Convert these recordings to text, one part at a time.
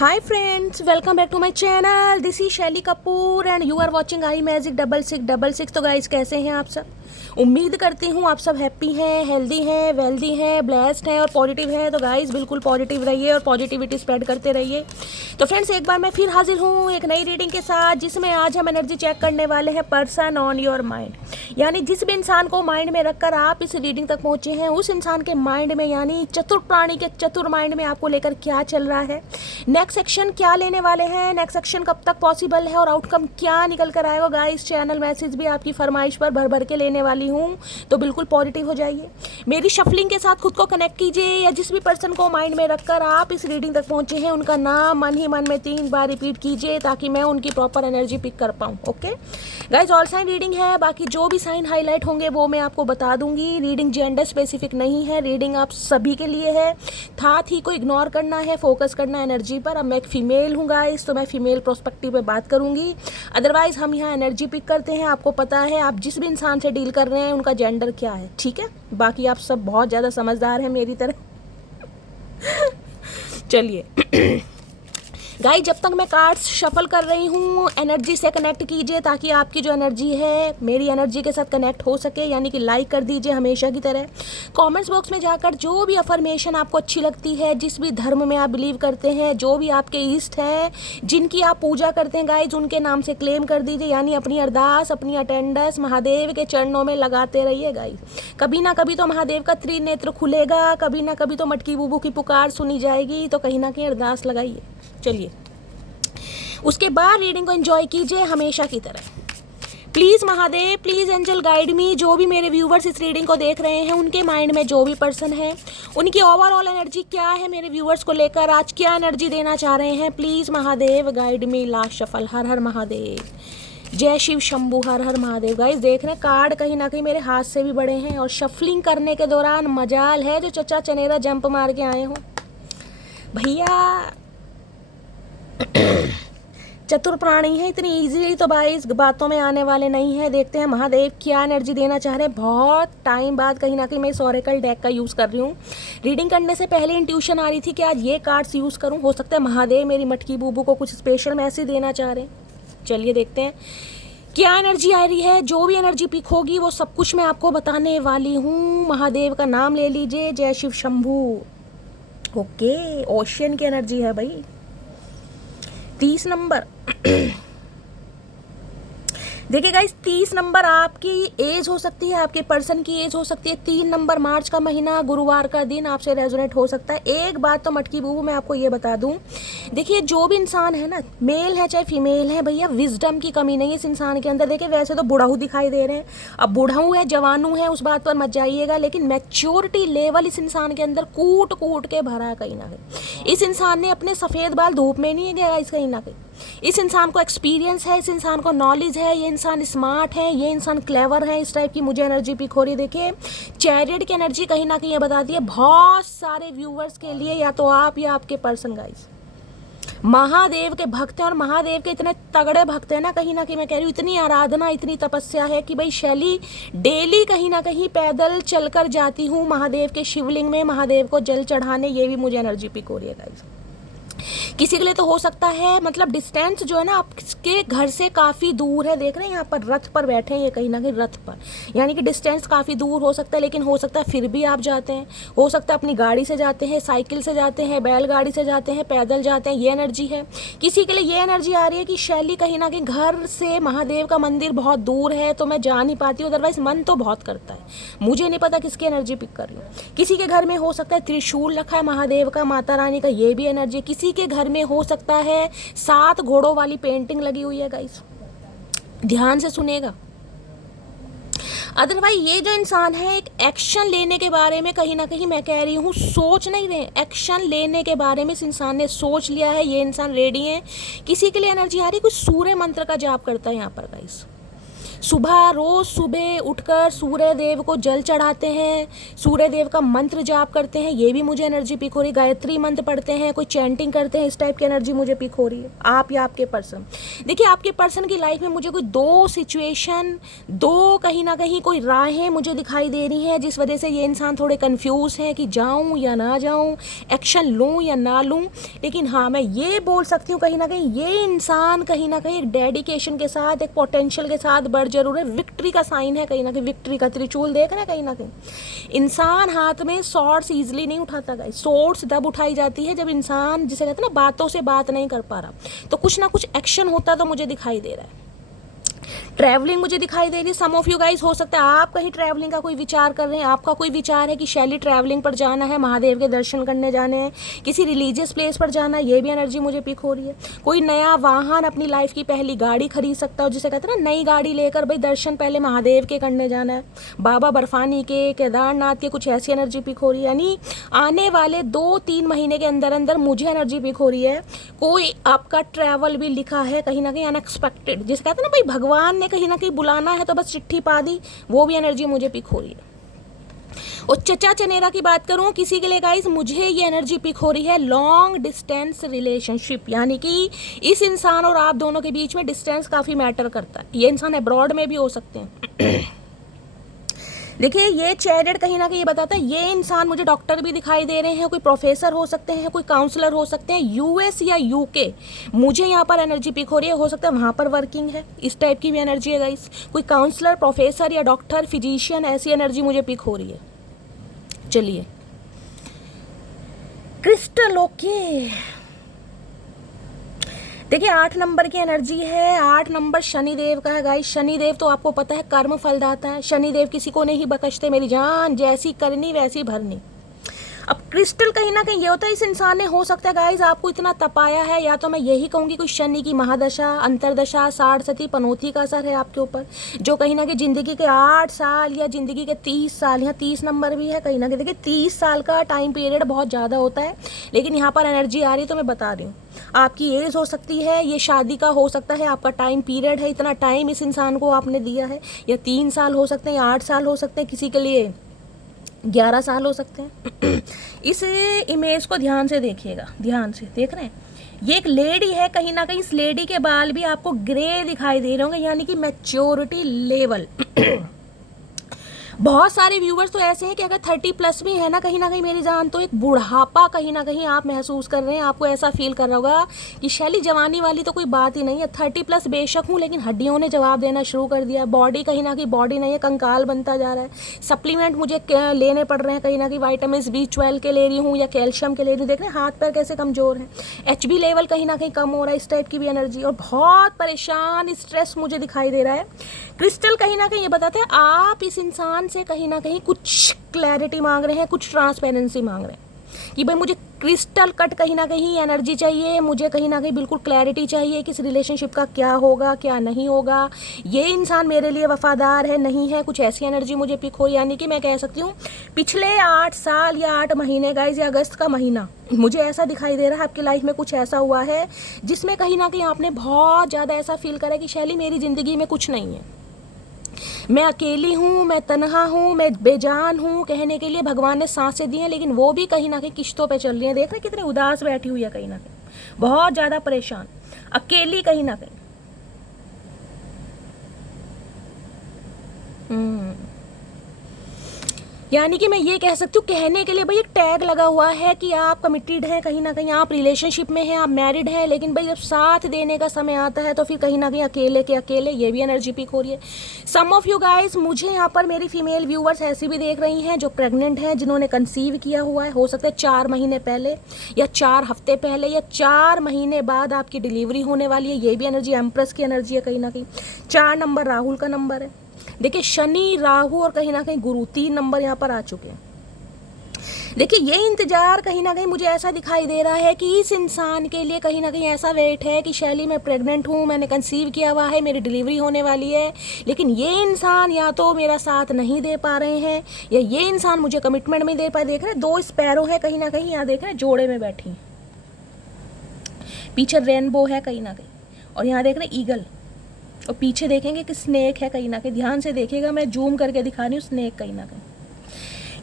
Hi friends, welcome back to my channel. This is शैली Kapoor and you are watching I magic 6666। तो guys कैसे हैं आप सब? उम्मीद करती हूँ आप सब हैप्पी हैं, हेल्दी हैं, वेल्दी हैं, ब्लेस्ड हैं और पॉजिटिव हैं। तो गाइस बिल्कुल पॉजिटिव रहिए और पॉजिटिविटी स्प्रेड करते रहिए। तो फ्रेंड्स एक बार मैं फिर हाजिर हूँ एक नई रीडिंग के साथ, जिसमें आज हम एनर्जी चेक करने वाले हैं पर्सन ऑन योर माइंड। यानी जिस भी इंसान को माइंड में रखकर आप इस रीडिंग तक पहुँचे हैं, उस इंसान के माइंड में यानी चतुर प्राणी के चतुर माइंड में आपको लेकर क्या चल रहा है, नेक्स्ट सेक्शन क्या लेने वाले हैं, नेक्स्ट सेक्शन कब तक पॉसिबल है और आउटकम क्या निकल कर आएगा। गाइस चैनल मैसेज भी आपकी फरमाइश पर भर भर के लेने वाली हूँ, तो बिल्कुल पॉजिटिव हो जाइए। मेरी शफलिंग के साथ खुद को कनेक्ट कीजिए, या जिस भी पर्सन को माइंड में रखकर आप इस रीडिंग तक पहुँचे हैं उनका नाम मन ही मन में 3 बार रिपीट कीजिए, ताकि मैं उनकी प्रॉपर एनर्जी पिक कर पाऊँ। Okay guys, all sign reading है, बाकी जो भी साइन हाईलाइट होंगे वो मैं आपको बता दूंगी। रीडिंग जेंडर स्पेसिफिक नहीं है, रीडिंग आप सभी के लिए है। साथ ही को इग्नोर करना है, फोकस करना है एनर्जी पर। अब मैं एक फीमेल हूँ गाइस, तो मैं फीमेल प्रोस्पेक्टिव पे बात करूंगी। अदरवाइज हम यहाँ एनर्जी पिक करते हैं। आपको पता है आप जिस भी इंसान से डील कर रहे हैं उनका जेंडर क्या है, ठीक है। बाकी आप सब बहुत ज़्यादा समझदार हैं मेरी तरह। चलिए गाइस, जब तक मैं कार्ड्स शफल कर रही हूँ एनर्जी से कनेक्ट कीजिए, ताकि आपकी जो एनर्जी है मेरी एनर्जी के साथ कनेक्ट हो सके। यानी कि लाइक कर दीजिए हमेशा की तरह। कमेंट्स बॉक्स में जाकर जो भी अफर्मेशन आपको अच्छी लगती है, जिस भी धर्म में आप बिलीव करते हैं, जो भी आपके इष्ट हैं, जिनकी आप पूजा करते हैं गाइस, उनके नाम से क्लेम कर दीजिए। यानी अपनी अरदास, अपनी अटेंडेंस महादेव के चरणों में लगाते रहिए गाइस। कभी ना कभी तो महादेव का त्रिनेत्र खुलेगा, कभी ना कभी तो मटकी बूबू की पुकार सुनी जाएगी। तो कहीं ना कहीं अरदास लगाइए। चलिए उसके बाद रीडिंग को एंजॉय कीजिए हमेशा की तरह। Please Mahadev, please angel guide me. जो भी मेरे व्यूवर्स इस रीडिंग को देख रहे हैं, उनके माइंड में जो भी पर्सन है, उनकी ओवरऑल एनर्जी क्या है मेरे व्यूवर्स को लेकर, आज क्या एनर्जी देना चाह रहे हैं। Please Mahadev guide me. Last shuffle. हर हर महादेव, जय शिव शंभू, हर हर महादेव। गाइस देख रहे हैं कार्ड कहीं ना कहीं मेरे हाथ से भी बड़े हैं, और शफलिंग करने के दौरान मजाल है जो चचा चनेरा जंप मार के आए हों। भैया चतुर प्राणी है, इतनी इजीली तो भाई इस बातों में आने वाले नहीं है। देखते हैं महादेव क्या एनर्जी देना चाह रहे हैं। बहुत टाइम बाद कहीं ना कहीं मैं इस ओरेकल डेक का यूज़ कर रही हूँ। रीडिंग करने से पहले इंट्यूशन आ रही थी कि आज ये कार्ड्स यूज़ करूँ। हो सकता है महादेव मेरी मटकी बूबू को कुछ स्पेशल मैसेज देना चाह रहे हैं। चलिए देखते हैं क्या एनर्जी आ रही है। जो भी एनर्जी पिक होगी वो सब कुछ मैं आपको बताने वाली हूँ। महादेव का नाम ले लीजिए, जय शिव शंभू। ओके, ओशियन की एनर्जी है भाई। 30 नंबर। देखिए गाइस, 30 नंबर आपकी एज हो सकती है, आपके पर्सन की एज हो सकती है। 3 नंबर मार्च का महीना, गुरुवार का दिन आपसे रेजोनेट हो सकता है। एक बात तो मटकी बूबू मैं आपको ये बता दूं, देखिए जो भी इंसान है ना, मेल है चाहे फीमेल है, भैया विजडम की कमी नहीं है इस इंसान के अंदर। देखिए वैसे तो बुढ़ाऊ दिखाई दे रहे हैं, अब बुढ़ाऊ है जवानू है उस बात पर मत जाइएगा, लेकिन मैच्योरिटी लेवल इस इंसान के अंदर कूट कूट के भरा है कहीं ना कहीं। इस इंसान ने अपने सफ़ेद बाल धूप में नहीं गया इस कहीं ना कहीं। इस इंसान को एक्सपीरियंस है, इस इंसान को नॉलेज है, ये इंसान स्मार्ट है, ये इंसान क्लेवर है। इस टाइप की मुझे एनर्जी पिक हो रही है। देखिए चैरियट की एनर्जी कहीं ना कहीं ये बताती है बहुत सारे व्यूवर्स के लिए, या तो आप या आपके पर्सन गाइस महादेव के भक्त हैं, और महादेव के इतने तगड़े भक्त हैं ना, कहीं ना कहीं मैं कह रही हूँ इतनी आराधना, इतनी तपस्या है कि भाई शैली डेली कहीं ना कहीं पैदल चलकर जाती हूँ महादेव के शिवलिंग में, महादेव को जल चढ़ाने। ये भी मुझे एनर्जी पिक हो रही है गाइस। किसी के लिए तो हो सकता है मतलब डिस्टेंस जो है ना आपके घर से काफ़ी दूर है। देख रहे हैं यहाँ पर रथ पर बैठे हैं ये, कहीं ना कहीं रथ पर, यानी कि डिस्टेंस काफ़ी दूर हो सकता है, लेकिन हो सकता है फिर भी आप जाते हैं। हो सकता है अपनी गाड़ी से जाते हैं, साइकिल से जाते हैं, बैलगाड़ी से जाते हैं, पैदल जाते हैं, ये एनर्जी है। किसी के लिए ये एनर्जी आ रही है कि शैली कहीं ना कहीं घर से महादेव का मंदिर बहुत दूर है, तो मैं जा नहीं पाती हूँ, अदरवाइज मन तो बहुत करता है। मुझे नहीं पता किसकी एनर्जी पिक कर रही हूँ। किसी के घर में हो सकता है त्रिशूल रखा है महादेव का, माता रानी का, ये भी एनर्जी। किसी के घर में हो सकता है 7 घोड़ों वाली पेंटिंग लगी हुई है गाइस, ध्यान से सुनेगा। अदरवाइज ये जो इंसान है एक एक्शन लेने के बारे में कहीं ना कहीं मैं कह रही हूँ सोच नहीं रहे, एक्शन लेने के बारे में इस इंसान ने सोच लिया है। ये इंसान रेडी है। किसी के लिए एनर्जी आ रही है, कुछ सूर्य मंत्र का जाप करता है यहाँ पर गाइस। सुबह रोज सुबह उठकर सूर्य देव को जल चढ़ाते हैं, सूर्य देव का मंत्र जाप करते हैं, ये भी मुझे एनर्जी पिक हो रही है। गायत्री मंत्र पढ़ते हैं, कोई चैंटिंग करते हैं, इस टाइप की एनर्जी मुझे पिक हो रही है। आप या आपके पर्सन, देखिए आपके पर्सन की लाइफ में मुझे कोई दो सिचुएशन, दो कहीं ना कहीं कोई राहें मुझे दिखाई दे रही हैं, जिस वजह से ये इंसान थोड़े कंफ्यूज हैं कि जाऊं या ना जाऊं, एक्शन लूं या ना लूं। लेकिन हाँ, मैं ये बोल सकती हूँ कहीं ना कहीं ये इंसान कहीं ना कहीं एक डेडिकेशन के साथ, एक पोटेंशियल के साथ बढ़ जरूर है। विक्ट्री का साइन है कहीं ना कहीं, विक्ट्री का त्रिशूल देख रहे हैं कहीं ना कहीं। इंसान हाथ में सॉर्ड्स ईजिली नहीं उठाता गाइस, सॉर्ड्स तब उठाई जाती है जब इंसान, जिसे कहते हैं ना, बातों से बात नहीं कर पा रहा, तो कुछ ना कुछ एक्शन होता तो मुझे दिखाई दे रहा है। ट्रैवलिंग मुझे दिखाई दे रही है। सम ऑफ यू गाइस, हो सकता है आप कहीं ट्रैवलिंग का कोई विचार कर रहे हैं, आपका कोई विचार है कि शैली ट्रैवलिंग पर जाना है, महादेव के दर्शन करने जाने हैं, किसी रिलीजियस प्लेस पर जाना है, ये भी एनर्जी मुझे पिक हो रही है। कोई नया वाहन, अपनी लाइफ की पहली गाड़ी खरीद सकता हो, जिसे कहते हैं ना नई गाड़ी लेकर भाई दर्शन पहले महादेव के करने जाना है, बाबा बर्फानी के, केदारनाथ के, कुछ ऐसी एनर्जी पिक हो रही है। यानी आने वाले 2-3 महीने के अंदर अंदर मुझे एनर्जी पिक हो रही है। कोई आपका ट्रैवल भी लिखा है कहीं ना कहीं अनएक्सपेक्टेड, जिसे कहते हैं ना भाई भगवान ने कहीं ना कहीं बुलाना है तो बस चिट्ठी पा दी, वो भी एनर्जी मुझे पिक हो रही है। और चचा चनेरा की बात करूं किसी के लिए गाइस, मुझे ये एनर्जी पिक हो रही है लॉन्ग डिस्टेंस रिलेशनशिप, यानी कि इस इंसान और आप दोनों के बीच में डिस्टेंस काफ़ी मैटर करता है। ये इंसान अब्रॉड में भी हो सकते हैं। देखिए ये चैरियट कहीं ना कहीं ये बताता है, ये इंसान, मुझे डॉक्टर भी दिखाई दे रहे हैं, कोई प्रोफेसर हो सकते हैं, कोई काउंसलर हो सकते हैं, यूएस या यूके, मुझे यहाँ पर एनर्जी पिक हो रही है। हो सकता है वहाँ पर वर्किंग है, इस टाइप की भी एनर्जी है गाइस। कोई काउंसलर, प्रोफेसर या डॉक्टर, फिजिशियन, ऐसी एनर्जी मुझे पिक हो रही है। चलिए क्रिस्टल, ओके, देखिए 8 नंबर की एनर्जी है। 8 नंबर शनिदेव का है गाइस। शनिदेव तो आपको पता है कर्म फल दाता है। शनिदेव किसी को नहीं बख्शते, मेरी जान जैसी करनी वैसी भरनी। अब क्रिस्टल कहीं ना कहीं ये होता है, इस इंसान ने, हो सकता है गाइज आपको इतना तपाया है, या तो मैं यही कहूँगी कोई शनि की महादशा, अंतरदशा, साढ़सती, पनौती का असर है आपके ऊपर, जो कहीं ना कहीं ज़िंदगी के 8 साल या ज़िंदगी के 30 साल, यहाँ 30 नंबर भी है कहीं ना कहीं। देखिए 30 साल का टाइम पीरियड बहुत ज़्यादा होता है, लेकिन यहाँ पर एनर्जी आ रही है तो मैं बता रही हूँ। आपकी एज हो सकती है, ये शादी का हो सकता है, आपका टाइम पीरियड है, इतना टाइम इस इंसान को आपने दिया है, या 3 साल हो सकते हैं, या 8 साल हो सकते हैं, किसी के लिए 11 साल हो सकते हैं। इस इमेज को ध्यान से देखिएगा, ध्यान से देख रहे हैं, ये एक लेडी है कहीं ना कहीं। इस लेडी के बाल भी आपको ग्रे दिखाई दे रहे होंगे, यानी कि मैच्योरिटी लेवल। बहुत सारे व्यूवर्स तो ऐसे हैं कि अगर 30+ भी है ना कहीं मेरी जान, तो एक बुढ़ापा कहीं ना कहीं आप महसूस कर रहे हैं। आपको ऐसा फील कर रहा होगा कि शैली जवानी वाली तो कोई बात ही नहीं है, 30+ बेशक हूँ, लेकिन हड्डियों ने जवाब देना शुरू कर दिया। बॉडी कहीं ना कहीं बॉडी नहीं है, कंकाल बनता जा रहा है। सप्लीमेंट मुझे लेने पड़ रहे हैं कहीं ना कहीं, विटामिन B12 के ले रही हूँ या कैल्शियम के ले रही हूँ। देख रहे हैं हाथ पैर कैसे कमज़ोर हैं, HB लेवल कहीं ना कहीं कम हो रहा है, इस टाइप की भी एनर्जी। और बहुत परेशान, स्ट्रेस मुझे दिखाई दे रहा है। क्रिस्टल कहीं ना कहीं ये बताते हैं आप इस इंसान से कहीं ना कहीं कुछ क्लैरिटी मांग रहे हैं, कुछ ट्रांसपेरेंसी मांग रहे हैं कि भाई मुझे क्रिस्टल कट कहीं ना कहीं एनर्जी चाहिए, मुझे कहीं ना कहीं बिल्कुल क्लैरिटी चाहिए कि इस रिलेशनशिप का क्या होगा क्या नहीं होगा, ये इंसान मेरे लिए वफादार है नहीं है, कुछ ऐसी एनर्जी मुझे पिक हो। यानी कि मैं कह सकती हूँ पिछले 8 साल या 8 महीने गाइस, या अगस्त का महीना, मुझे ऐसा दिखाई दे रहा है आपकी लाइफ में कुछ ऐसा हुआ है जिसमें कहीं ना कहीं आपने बहुत ज़्यादा ऐसा फील करा कि शैली मेरी ज़िंदगी में कुछ नहीं है, मैं अकेली हूँ, मैं तन्हा हूँ, मैं बेजान हूँ। कहने के लिए भगवान ने सांसें दी हैं, लेकिन वो भी कहीं ना कहीं किश्तों पे चल रही हैं। देख रहे कितने उदास बैठी हुई है कहीं ना कहीं, बहुत ज़्यादा परेशान, अकेली कहीं ना कहीं। यानी कि मैं ये कह सकती हूँ, कहने के लिए भाई एक टैग लगा हुआ है कि आप कमिटेड हैं कहीं ना कहीं, आप रिलेशनशिप में हैं, आप मैरिड हैं, लेकिन भाई जब साथ देने का समय आता है तो फिर कहीं ना कहीं अकेले के अकेले। ये भी एनर्जी पिक हो रही है। सम ऑफ यू गाइस, मुझे यहाँ पर मेरी फीमेल व्यूवर्स ऐसी भी देख रही हैं जो प्रेग्नेंट हैं, जिन्होंने कंसीव किया हुआ है। हो सकता है 4 महीने पहले या 4 हफ्ते पहले या 4 महीने बाद आपकी डिलीवरी होने वाली है। ये भी एनर्जी एम्प्रेस की एनर्जी है कहीं ना कहीं। 4 नंबर राहुल का नंबर है। देखिए शनि, राहु और कहीं ना कहीं गुरु, 3 नंबर यहाँ पर आ चुके हैं। देखिए ये इंतजार कहीं ना कहीं मुझे ऐसा दिखाई दे रहा है कि इस इंसान के लिए कहीं ना कहीं ऐसा वेट है कि शैली मैं प्रेग्नेंट हूँ, मैंने कंसीव किया हुआ है, मेरी डिलीवरी होने वाली है, लेकिन ये इंसान या तो मेरा साथ नहीं दे पा रहे हैं, या ये इंसान मुझे कमिटमेंट नहीं दे पा। देख रहे 2 स्पैरो है कहीं ना कहीं, यहाँ देख रहे जोड़े में बैठी, पीछे रेनबो है कहीं ना कहीं, और यहाँ देख रहे ईगल। और पीछे देखेंगे कि स्नेक है कहीं ना कहीं, ध्यान से देखिएगा, मैं जूम करके दिखा रही हूँ, स्नेक कहीं ना कहीं।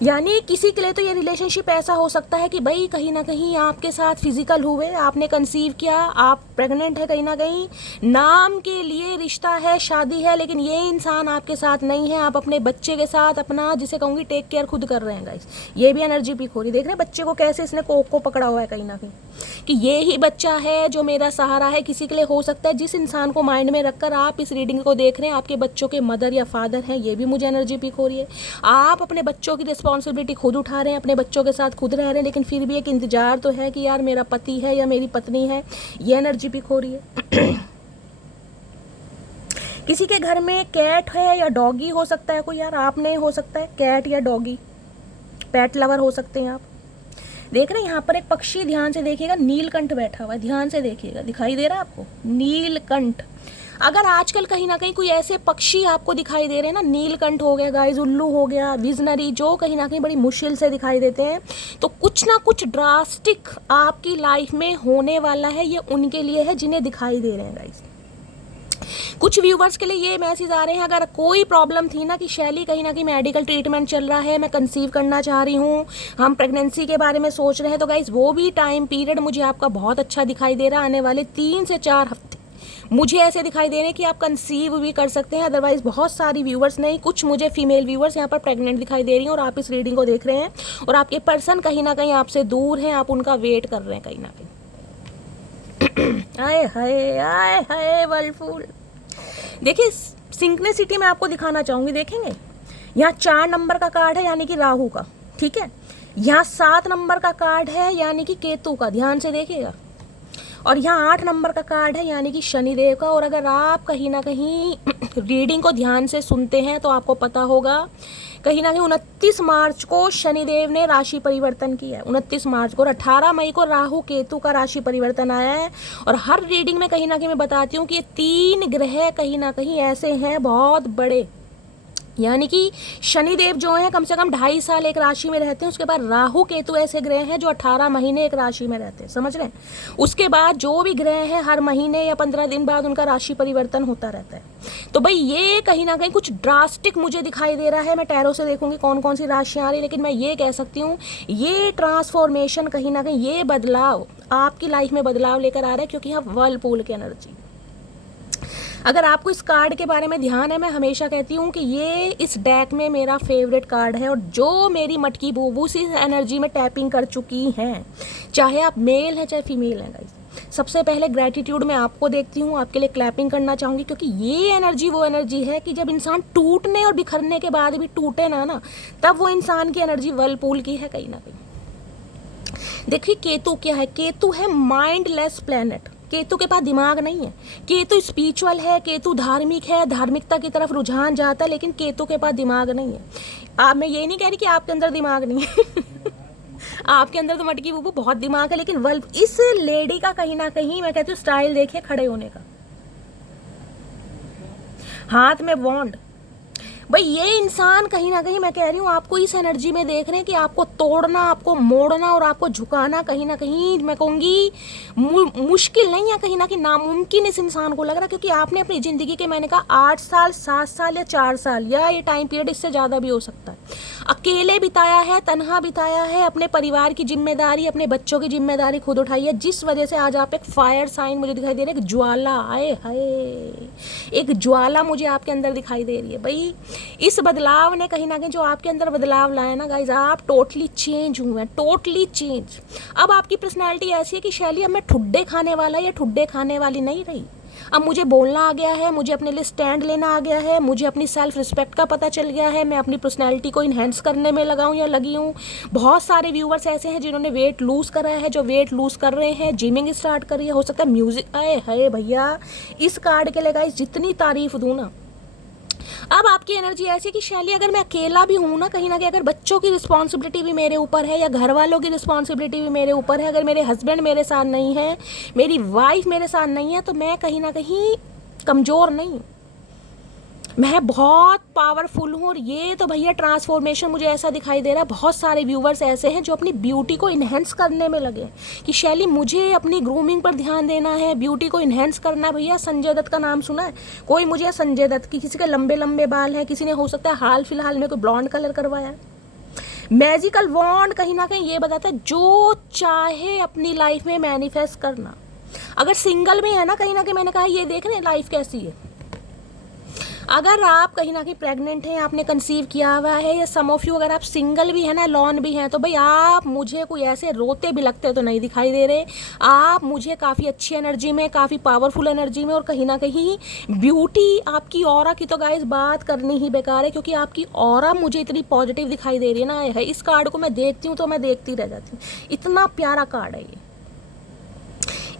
यानी किसी के लिए तो ये रिलेशनशिप ऐसा हो सकता है कि भाई कहीं ना कहीं आपके साथ फिजिकल हुए, आपने कंसीव किया, आप प्रेग्नेंट है, कहीं ना कहीं नाम के लिए रिश्ता है, शादी है, लेकिन ये इंसान आपके साथ नहीं है, आप अपने बच्चे के साथ अपना, जिसे कहूँगी, टेक केयर खुद कर रहे हैं गाइस। ये भी एनर्जी पिक हो रही, देख रहे हैं बच्चे को कैसे इसने कोक को पकड़ा हुआ है कहीं ना कहीं, कि ये ही बच्चा है जो मेरा सहारा है। किसी के लिए हो सकता है, जिस इंसान को माइंड में रखकर आप इस रीडिंग को देख रहे हैं, आपके बच्चों के मदर या फादर हैं, ये भी मुझे एनर्जी पिक हो रही है। आप अपने बच्चों की रिस्पॉन्सिबिलिटी खुद उठा रहे हैं, अपने बच्चों के साथ खुद रह रहे हैं, लेकिन फिर भी एक इंतजार तो है कि यार मेरा पति है या मेरी पत्नी है, ये एनर्जी पिक हो रही है। किसी के घर में कैट है या डॉगी हो सकता है कोई, यार आपने हो सकता है कैट या डॉगी, पेट लवर हो सकते हैं आप। देख रहे हैं यहाँ पर एक पक्षी, ध्यान से देखिएगा, नीलकंठ बैठा हुआ है, ध्यान से देखिएगा, दिखाई दे रहा है आपको नीलकंठ। अगर आजकल कहीं ना कहीं कोई ऐसे पक्षी आपको दिखाई दे रहे हैं ना, नीलकंठ हो गया गाइस, उल्लू हो गया, विजनरी, जो कहीं ना कहीं बड़ी मुश्किल से दिखाई देते हैं, तो कुछ ना कुछ ड्रास्टिक आपकी लाइफ में होने वाला है। ये उनके लिए है जिन्हें दिखाई दे रहे हैं गाइस। कुछ व्यूवर्स के लिए ये मैसेज आ रहे हैं, अगर कोई प्रॉब्लम थी ना कि शैली कहीं ना कहीं मेडिकल ट्रीटमेंट चल रहा है, मैं कंसीव करना चाह रही हूँ, हम प्रेगनेंसी के बारे में सोच रहे हैं, तो गाइस वो भी टाइम पीरियड मुझे आपका बहुत अच्छा दिखाई दे रहा है। आने वाले 3 से 4 हफ्ते मुझे ऐसे दिखाई दे रहे हैं कि आप कंसीव भी कर सकते हैं। अदरवाइज बहुत सारी व्यूवर्स, नहीं कुछ मुझे फीमेल व्यूवर्स यहाँ पर प्रेग्नेंट दिखाई दे रही हैं और आप इस रीडिंग को देख रहे हैं और आपके पर्सन कहीं ना कहीं आपसे दूर हैं, आप उनका वेट कर रहे हैं कहीं ना कहीं। आए हाय आए हाय वर्लफुल। देखिए सिंक्रोनिसिटी में आपको दिखाना चाहूँगी, देखेंगे यहाँ 4 नंबर का कार्ड है यानी कि राहु का, ठीक है, यहाँ 7 नंबर का कार्ड है यानी कि केतु का, ध्यान से देखिएगा, और यहाँ 8 नंबर का कार्ड है यानी कि शनिदेव का। और अगर आप कहीं ना कहीं रीडिंग को ध्यान से सुनते हैं तो आपको पता होगा कहीं ना कहीं 29 मार्च को शनिदेव ने राशि परिवर्तन किया है, 29 मार्च को, और 18 मई को राहु केतु का राशि परिवर्तन आया है। और हर रीडिंग में कहीं ना कहीं मैं बताती हूँ कि ये 3 ग्रह कहीं ना कहीं ऐसे हैं बहुत बड़े, यानी कि शनिदेव जो हैं कम से कम 2.5 साल एक राशि में रहते हैं, उसके बाद राहु केतु ऐसे ग्रह हैं जो 18 महीने एक राशि में रहते हैं, समझ रहे हैं। उसके बाद जो भी ग्रह हैं हर महीने या 15 दिन बाद उनका राशि परिवर्तन होता रहता है। तो भाई ये कहीं ना कहीं कुछ ड्रास्टिक मुझे दिखाई दे रहा है। मैं टैरो से देखूंगी कौन कौन सी राशियाँ आ रही है, लेकिन मैं ये कह सकती हूँ ये ट्रांसफॉर्मेशन कहीं ना कहीं, ये बदलाव आपकी लाइफ में बदलाव लेकर आ रहा है, क्योंकि यहाँ वर्लपूल की एनर्जी। अगर आपको इस कार्ड के बारे में ध्यान है, मैं हमेशा कहती हूँ कि ये इस डेक में मेरा फेवरेट कार्ड है, और जो मेरी मटकी बूबू सी एनर्जी में टैपिंग कर चुकी हैं, चाहे आप मेल हैं चाहे फीमेल हैं गाइस। सबसे पहले ग्रैटिट्यूड में आपको देखती हूँ, आपके लिए क्लैपिंग करना चाहूँगी, क्योंकि ये एनर्जी वो एनर्जी है कि जब इंसान टूटने और बिखरने के बाद भी टूटे ना तब वो इंसान की एनर्जी वर्लपूल की है कहीं ना कहीं। देखिए केतु क्या है, केतु है माइंडलेस प्लैनेट, केतु के पास दिमाग नहीं है, केतु स्पिरिचुअल है, केतु धार्मिक है, धार्मिकता की तरफ रुझान जाता है, लेकिन केतु के पास दिमाग नहीं है। मैं ये नहीं कह रही कि आपके अंदर दिमाग नहीं है आपके अंदर तो मटकी बूबू बहुत दिमाग है, लेकिन इस लेडी का कहीं ना कहीं मैं कहती हूँ स्टाइल देखिए खड़े होने का, हाथ में वॉन्ड। भाई ये इंसान कहीं ना कहीं, मैं कह रही हूँ आपको इस एनर्जी में देख रहे हैं कि आपको तोड़ना, आपको मोड़ना और आपको झुकाना कहीं ना कहीं मैं कहूँगी मुश्किल नहीं है, कहीं ना कहीं नामुमकिन इस इंसान को लग रहा है, क्योंकि आपने अपनी ज़िंदगी के, मैंने कहा 8 साल 7 साल या 4 साल या ये टाइम पीरियड इससे ज़्यादा भी हो सकता है, अकेले बिताया है, तन्हा बिताया है, अपने परिवार की जिम्मेदारी, अपने बच्चों की जिम्मेदारी खुद उठाई है, जिस वजह से आज आप एक फायर साइन मुझे दिखाई दे रहा है, एक ज्वाला, आए हाय, एक ज्वाला मुझे आपके अंदर दिखाई दे रही है। भाई इस बदलाव ने कहीं ना कहीं जो आपके अंदर बदलाव लाया ना गाइज, आप टोटली चेंज हुए हैं, टोटली चेंज। अब आपकी पर्सनैलिटी ऐसी है कि शैली अब मैं ठुड्डे खाने वाला या ठुड्डे खाने वाली नहीं रही, अब मुझे बोलना आ गया है, मुझे अपने लिए स्टैंड लेना आ गया है, मुझे अपनी सेल्फ रिस्पेक्ट का पता चल गया है, मैं अपनी पर्सनैलिटी को इन्हेंस करने में लगा हूँ या लगी हूँ। बहुत सारे व्यूवर्स ऐसे हैं जिन्होंने वेट लूज़ करा है, जो वेट लूज़ कर रहे हैं, जिमिंग स्टार्ट करी है, हो सकता है म्यूजिक, आए हाय भैया इस कार्ड के लिए गाइस जितनी तारीफ दूँ ना। अब आपकी एनर्जी ऐसी कि शैली अगर मैं अकेला भी हूँ ना कहीं अगर बच्चों की रिस्पॉन्सिबिलिटी भी मेरे ऊपर है या घर वालों की रिस्पॉन्सिबिलिटी भी मेरे ऊपर है, अगर मेरे हस्बैंड मेरे साथ नहीं है, मेरी वाइफ मेरे साथ नहीं है, तो मैं कहीं ना कहीं कमज़ोर नहीं हूँ। मैं बहुत पावरफुल हूँ। और ये तो भैया ट्रांसफॉर्मेशन मुझे ऐसा दिखाई दे रहा है, बहुत सारे व्यूवर्स ऐसे हैं जो अपनी ब्यूटी को इन्हेंस करने में लगे कि शैली मुझे अपनी ग्रूमिंग पर ध्यान देना है, ब्यूटी को इन्हेंस करना है। भैया संजय दत्त का नाम सुना है कोई? मुझे संजय दत्त की, किसी के लंबे लंबे बाल हैं, किसी ने हो सकता है हाल फिलहाल में कोई ब्लॉन्ड कलर करवाया है। मैजिकल वॉन्ड कहीं ना कहीं ये बताता है जो चाहे अपनी लाइफ में मैनिफेस्ट करना। अगर सिंगल में है ना, कहीं ना कहीं मैंने कहा ये देख रहे हैं लाइफ कैसी है। अगर आप कहीं ना कहीं प्रेग्नेंट हैं, आपने कंसीव किया हुआ है, या सम ऑफ यू अगर आप सिंगल भी है ना, लॉन भी हैं, तो भाई आप मुझे कोई ऐसे रोते भी लगते तो नहीं दिखाई दे रहे। आप मुझे काफ़ी अच्छी एनर्जी में, काफ़ी पावरफुल एनर्जी में, और कहीं ना कहीं ब्यूटी आपकी ऑरा की तो गाइस बात करनी ही बेकार है, क्योंकि आपकी ऑरा मुझे इतनी पॉजिटिव दिखाई दे रही है ना। है इस कार्ड को मैं देखती हूँ तो मैं देखती रह जाती हूँ, इतना प्यारा कार्ड है ये।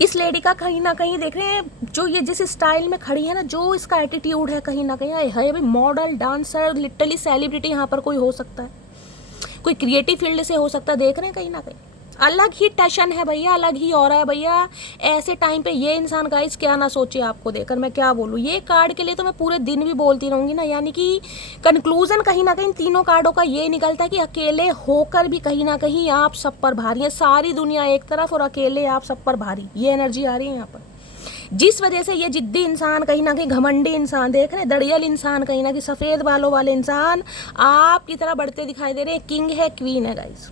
इस लेडी का कहीं ना कहीं देख रहे हैं जो ये जिस स्टाइल में खड़ी है ना, जो इसका एटीट्यूड है कहीं ना कहीं है भाई मॉडल, डांसर, लिटरली सेलिब्रिटी यहाँ पर कोई हो सकता है, कोई क्रिएटिव फील्ड से हो सकता है। देख रहे हैं कहीं ना कहीं अलग ही टशन है भैया, अलग ही हो रहा है भैया। ऐसे टाइम पे ये इंसान गाइस क्या ना सोचे, आपको देखकर मैं क्या बोलूँ। ये कार्ड के लिए तो मैं पूरे दिन भी बोलती रहूँगी ना, यानी कि कंक्लूजन कहीं ना कहीं तीनों कार्डों का ये निकलता है कि अकेले होकर भी कहीं ना कहीं आप सब पर भारी हैं। सारी दुनिया एक तरफ और अकेले आप सब पर भारी, ये एनर्जी आ रही है यहाँ पर। जिस वजह से ये जिद्दी इंसान, कहीं ना कहीं घमंडी इंसान, देख रहे हैं दड़ियल इंसान, कहीं ना कहीं सफ़ेद बालों वाले इंसान आपकी तरह बढ़ते दिखाई दे रहे हैं। किंग है, क्वीन है गाइस,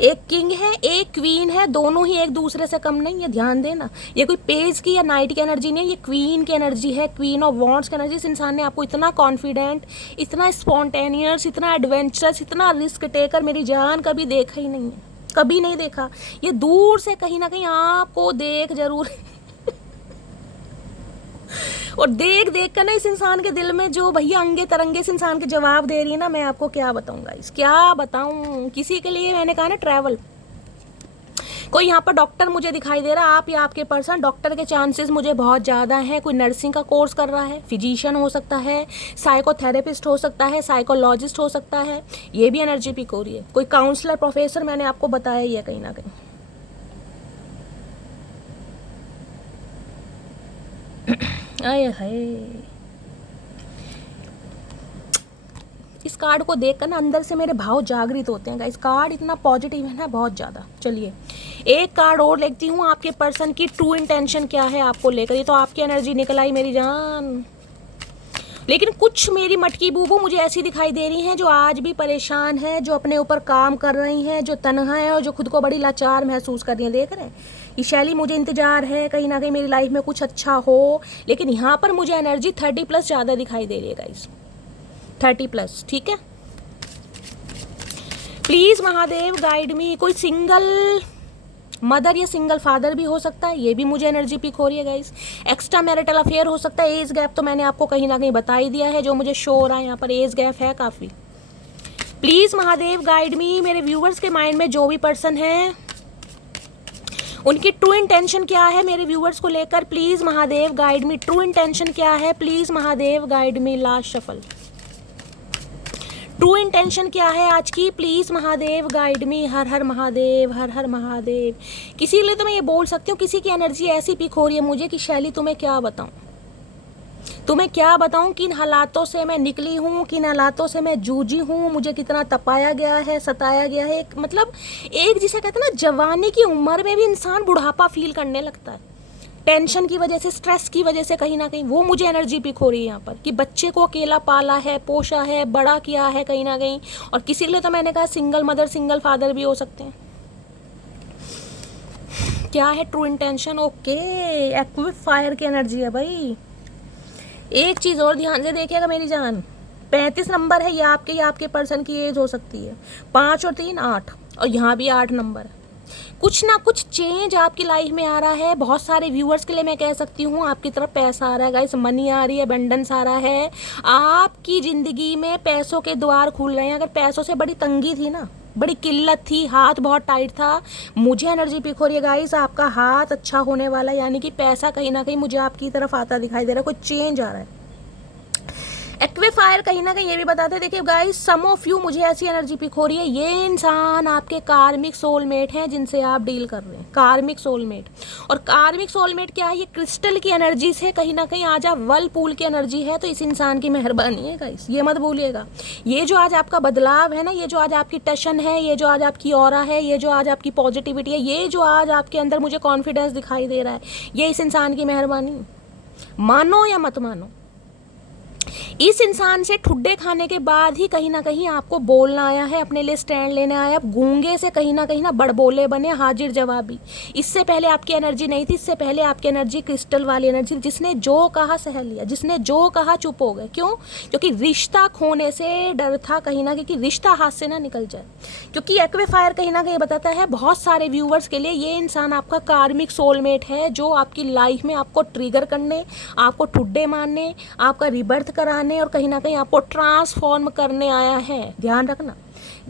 एक किंग है, एक क्वीन है, दोनों ही एक दूसरे से कम नहीं है, ध्यान देना। ये कोई पेज की या नाइट की एनर्जी नहीं है, ये क्वीन की एनर्जी है, क्वीन ऑफ वॉन्ड्स की एनर्जी। इस इंसान ने आपको इतना कॉन्फिडेंट, इतना स्पॉन्टेनियस, इतना एडवेंचरस, इतना रिस्क टेकर मेरी जान कभी देखा ही नहीं है, कभी नहीं देखा। ये दूर से कहीं ना कहीं आपको देख जरूर और देख देख कर ना इस इंसान के दिल में जो भैया अंगे तरंगे इस इंसान के जवाब दे रही है ना, मैं आपको क्या बताऊंगा, इस क्या बताऊं। किसी के लिए मैंने कहा ना ट्रैवल, कोई यहाँ पर डॉक्टर मुझे दिखाई दे रहा है, आप या आपके पर्सन, डॉक्टर के चांसेस मुझे बहुत ज़्यादा हैं। कोई नर्सिंग का कोर्स कर रहा है, फिजिशियन हो सकता है, साइकोथेरेपिस्ट हो सकता है, साइकोलॉजिस्ट हो सकता है, ये भी एनर्जी पिक हो रही है। कोई काउंसलर, प्रोफेसर, मैंने आपको बताया ही है कहीं ना कहीं। आए हाय, इस कार्ड को देखकर ना अंदर से मेरे भाव जागृत होते हैं। इस कार्ड इतना पॉजिटिव है ना, बहुत ज़्यादा। चलिए एक कार्ड और लेती हूँ, आपके पर्सन की ट्रू इंटेंशन क्या है आपको लेकर। ये तो आपकी एनर्जी निकल आई मेरी जान, लेकिन कुछ मेरी मटकी बूबू मुझे ऐसी दिखाई दे रही हैं जो आज भी परेशान है, जो अपने ऊपर काम कर रही हैं, जो तन्हा है और जो खुद को बड़ी लाचार महसूस कर रही हैं। देख रहे हैं ये शैली, मुझे इंतजार है कहीं ना कहीं मेरी लाइफ में कुछ अच्छा हो, लेकिन यहाँ पर मुझे एनर्जी 30+ ज़्यादा दिखाई दे रही है गाइस, 30+। ठीक है, प्लीज़ महादेव गाइड मी। कोई सिंगल मदर या सिंगल फादर भी हो सकता है, ये भी मुझे एनर्जी पिक हो रही है गाइस। एक्स्ट्रा मैरिटल अफेयर हो सकता है। एज गैप तो मैंने आपको कहीं ना कहीं बता ही दिया है, जो मुझे शो हो रहा है यहाँ पर एज गैप है काफ़ी। प्लीज़ महादेव गाइड मी। मेरे व्यूवर्स के माइंड में जो भी पर्सन है उनकी ट्रू इंटेंशन क्या है मेरे व्यूवर्स को लेकर, please Mahadev guide me. True intention क्या है, please Mahadev guide me. Last shuffle, true intention क्या है आज की, प्लीज़ महादेव गाइड मी। हर हर महादेव, हर हर महादेव। किसी लिए तो मैं ये बोल सकती हूँ, किसी की एनर्जी ऐसी पिक हो रही है मुझे कि शैली तुम्हें क्या बताऊँ, तुम्हें क्या बताऊँ किन हालातों से मैं निकली हूँ, किन हालातों से मैं जूझी हूँ, मुझे कितना तपाया गया है, सताया गया है। मतलब एक जिसे कहते हैं ना, जवानी की उम्र में भी इंसान बुढ़ापा फील करने लगता है, टेंशन की वजह से, स्ट्रेस की वजह से कहीं ना कहीं। वो मुझे एनर्जी पिक हो रही है यहाँ पर कि बच्चे को अकेला पाला है, पोषा है, बड़ा किया है कहीं ना कहीं। और किसी के लिए तो मैंने कहा सिंगल मदर, सिंगल फादर भी हो सकते हैं। क्या है true intention, okay equip fire की एनर्जी है भाई। एक चीज़ और ध्यान से देखिएगा मेरी जान, 35 नंबर है, ये आपके या आपके पर्सन की एज हो सकती है। 5 और 3 8, और यहाँ भी 8 नंबर है। कुछ ना कुछ चेंज आपकी लाइफ में आ रहा है। बहुत सारे व्यूअर्स के लिए मैं कह सकती हूँ आपकी तरफ पैसा आ रहा है गाइस, मनी आ रही है, अबंडेंस आ रहा है। आपकी ज़िंदगी में पैसों के द्वार खुल रहे हैं। अगर पैसों से बड़ी तंगी थी ना, बड़ी किल्लत थी, हाथ बहुत टाइट था, मुझे एनर्जी पिक हो रही है गाइस, आपका हाथ अच्छा होने वाला है। यानी कि पैसा कहीं ना कहीं मुझे आपकी तरफ आता दिखाई दे रहा है, कोई चेंज आ रहा है। एक्वेफायर कहीं ना कहीं ये भी बताते हैं, देखिए गाइस, सम ऑफ यू, मुझे ऐसी एनर्जी पिक हो रही है, ये इंसान आपके कार्मिक सोलमेट हैं जिनसे आप डील कर रहे हैं, कार्मिक सोलमेट। और कार्मिक सोलमेट क्या है? ये क्रिस्टल की एनर्जी से कहीं ना कहीं आज आप वर्लपूल की एनर्जी है, तो इस इंसान की मेहरबानी है गाइस, ये मत भूलिएगा। ये जो आज आपका बदलाव है ना, ये जो आज आपकी टशन है, ये जो आज आपकी ऑरा है, ये जो आज आपकी पॉजिटिविटी है, ये जो आज आपके अंदर मुझे कॉन्फिडेंस दिखाई दे रहा है, ये इस इंसान की मेहरबानी। मानो या मत मानो, इस इंसान से ठुड्डे खाने के बाद ही कहीं ना कहीं आपको बोलना आया है, अपने लिए स्टैंड लेने आया। आप गूंगे से कहीं ना बड़बोले बने, हाजिर जवाबी। इससे पहले आपकी एनर्जी नहीं थी, इससे पहले आपकी एनर्जी क्रिस्टल वाली एनर्जी, जिसने जो कहा सह लिया, जिसने जो कहा चुप हो गए। क्यों? क्योंकि रिश्ता खोने से डर था कहीं ना कहीं कि रिश्ता हाथ से ना निकल जाए। क्योंकि एक्वेफायर कहीं ना कहीं बताता है बहुत सारे व्यूवर्स के लिए, ये इंसान आपका कार्मिक सोलमेट है, जो आपकी लाइफ में आपको ट्रिगर करने, आपको ठुड्डे मारने, आपका रिबर्थ कराने और कहीं ना कहीं आपको ट्रांसफॉर्म करने आया है। ध्यान रखना,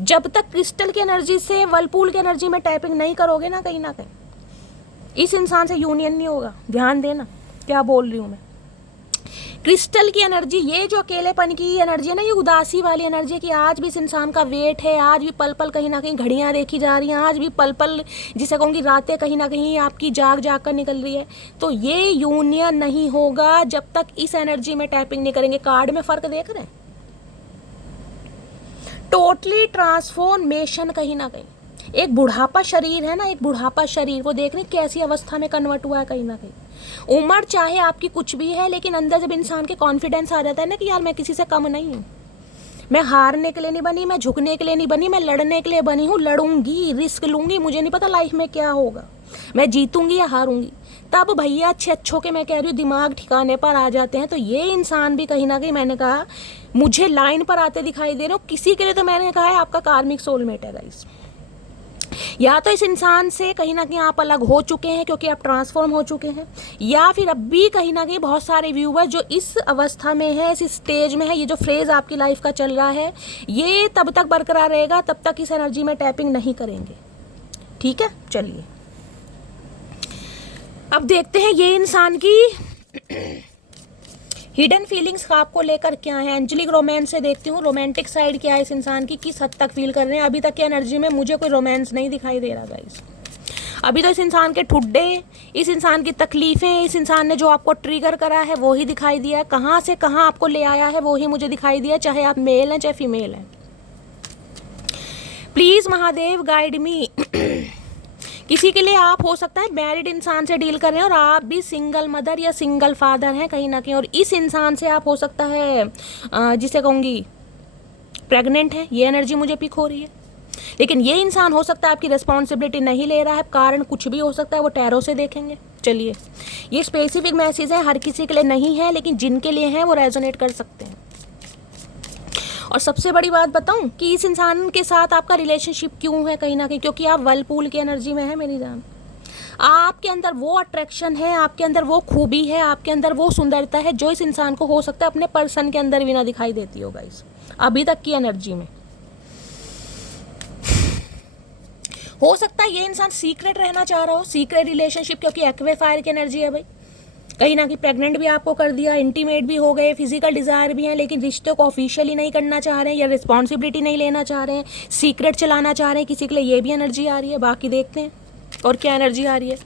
जब तक क्रिस्टल की एनर्जी से, वर्लपूल की एनर्जी में टैपिंग नहीं करोगे ना कहीं इस इंसान से यूनियन नहीं होगा। ध्यान देना क्या बोल रही हूँ मैं। क्रिस्टल की एनर्जी, ये जो अकेलेपन की एनर्जी है ना, ये उदासी वाली एनर्जी है कि आज भी इस इंसान का वेट है, आज भी पल पल कहीं ना कहीं घड़ियां देखी जा रही हैं, आज भी पल पल, जिसे कहूँगी रातें कहीं ना कहीं आपकी जाग जाग कर निकल रही है। तो ये यूनियन नहीं होगा जब तक इस एनर्जी में टैपिंग नहीं करेंगे। कार्ड में फर्क देख रहे हैं, टोटली ट्रांसफॉर्मेशन। कहीं ना कहीं एक बुढ़ापा शरीर है ना, एक बुढ़ापा शरीर को देख रहे कैसी अवस्था में कन्वर्ट हुआ है। कहीं ना कहीं उम्र चाहे आपकी कुछ भी है, लेकिन अंदर जब इंसान के कॉन्फिडेंस आ जाता है ना कि यार मैं किसी से कम नहीं हूँ, मैं हारने के लिए नहीं बनी, मैं झुकने के लिए नहीं बनी, मैं लड़ने के लिए बनी हूँ, लड़ूंगी, रिस्क लूंगी, मुझे नहीं पता लाइफ में क्या होगा, मैं जीतूंगी या हारूंगी। तब भैया अच्छों के, मैं कह रही हूँ, दिमाग ठिकाने पर आ जाते हैं। तो ये इंसान भी कहीं ना कहीं, मैंने कहा, मुझे लाइन पर आते दिखाई दे रहे हो। किसी के लिए तो मैंने कहा है आपका कार्मिक सोलमेट है गाइस। या तो इस इंसान से कहीं ना कहीं आप अलग हो चुके हैं क्योंकि आप ट्रांसफॉर्म हो चुके हैं, या फिर अब भी कहीं ना कहीं बहुत सारे व्यूवर जो इस अवस्था में है, इस स्टेज में है, ये जो फेज आपकी लाइफ का चल रहा है, ये तब तक बरकरार रहेगा, तब तक इस एनर्जी में टैपिंग नहीं करेंगे। ठीक है, चलिए अब देखते हैं ये इंसान की हिडन फीलिंग्स आपको लेकर क्या है। एंजेलिक रोमांस से देखती हूँ रोमांटिक साइड क्या है इस इंसान की, किस हद तक फील कर रहे हैं। अभी तक की एनर्जी में मुझे कोई रोमांस नहीं दिखाई दे रहा गाइस। अभी तो इस इंसान के ठुड्डे, इस इंसान की तकलीफें, इस इंसान ने जो आपको ट्रिगर करा है वो ही दिखाई दिया, कहाँ से कहाँ आपको ले आया है वो ही मुझे दिखाई दिया, चाहे आप मेल हैं चाहे फीमेल हैं। प्लीज महादेव गाइड मी। किसी के लिए आप हो सकता है मैरिड इंसान से डील कर रहे हैं और आप भी सिंगल मदर या सिंगल फादर हैं कहीं ना कहीं, और इस इंसान से आप हो सकता है जिसे कहूँगी प्रेग्नेंट है, ये एनर्जी मुझे पिक हो रही है। लेकिन ये इंसान हो सकता है आपकी रिस्पॉन्सिबिलिटी नहीं ले रहा है, कारण कुछ भी हो सकता है, वो टैरो से देखेंगे। चलिए, ये स्पेसिफिक मैसेज है, हर किसी के लिए नहीं है, लेकिन जिनके लिए हैं वो रेजोनेट कर सकते हैं। और सबसे बड़ी बात बताऊं कि इस इंसान के साथ आपका रिलेशनशिप क्यों है कहीं ना कहीं, क्योंकि आप वर्लपूल की एनर्जी में है मेरी जान। आपके अंदर वो अट्रैक्शन है, आपके अंदर वो खूबी है, आपके अंदर वो सुंदरता है जो इस इंसान को हो सकता है अपने पर्सन के अंदर भी ना दिखाई देती हो गाइस, अभी तक की एनर्जी में। हो सकता है ये इंसान सीक्रेट रहना चाह रहा हो, सीक्रेट रिलेशनशिप, क्योंकि एक्वेफायर की एनर्जी है भाई। कहीं ना कहीं प्रेग्नेंट भी आपको कर दिया, इंटीमेट भी हो गए, फिजिकल डिज़ायर भी है, लेकिन रिश्ते को ऑफिशियली नहीं करना चाह रहे हैं या रिस्पॉन्सिबिलिटी नहीं लेना चाह रहे हैं, सीक्रेट चलाना चाह रहे हैं। किसी के लिए ये भी एनर्जी आ रही है, बाकी देखते हैं और क्या एनर्जी आ रही है।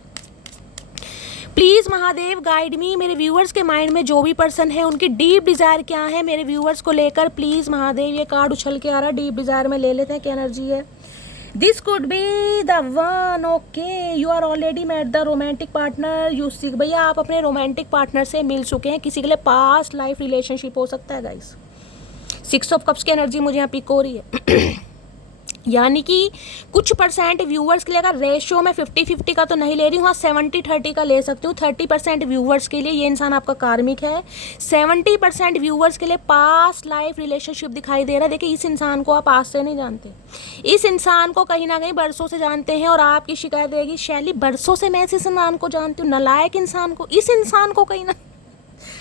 प्लीज़ महादेव गाइड मी। मेरे व्यूअर्स के माइंड में जो भी पर्सन है उनकी डीप डिज़ायर क्या है मेरे व्यूअर्स को लेकर, प्लीज़ महादेव। ये कार्ड उछल के आ रहा है, डीप डिज़ायर में ले लेते हैं क्या एनर्जी है। This could be the one. Okay, you are already met the romantic partner you seek. भैया आप अपने रोमांटिक पार्टनर से मिल चुके हैं, किसी के लिए पास्ट लाइफ रिलेशनशिप हो सकता है गाइस। 6 ऑफ कप्स की एनर्जी मुझे यहाँ पिक हो रही है। यानी कि कुछ परसेंट व्यूवर्स के लिए, अगर रेशियो में 50-50 का तो नहीं ले रही हूँ, हाँ 70-30 का ले सकती हूँ। 30% व्यूवर्स के लिए ये इंसान आपका कार्मिक है, 70% व्यूवर्स के लिए पास्ट लाइफ रिलेशनशिप दिखाई दे रहा है। देखिए, इस इंसान को आप आज से नहीं जानते, इस इंसान को कहीं ना कहीं बरसों से जानते हैं, और आपकी शिकायत रहेगी शैली बरसों से मैं इस इंसान को जानती हूँ, नालायक इंसान को, इस इंसान को कहीं ना,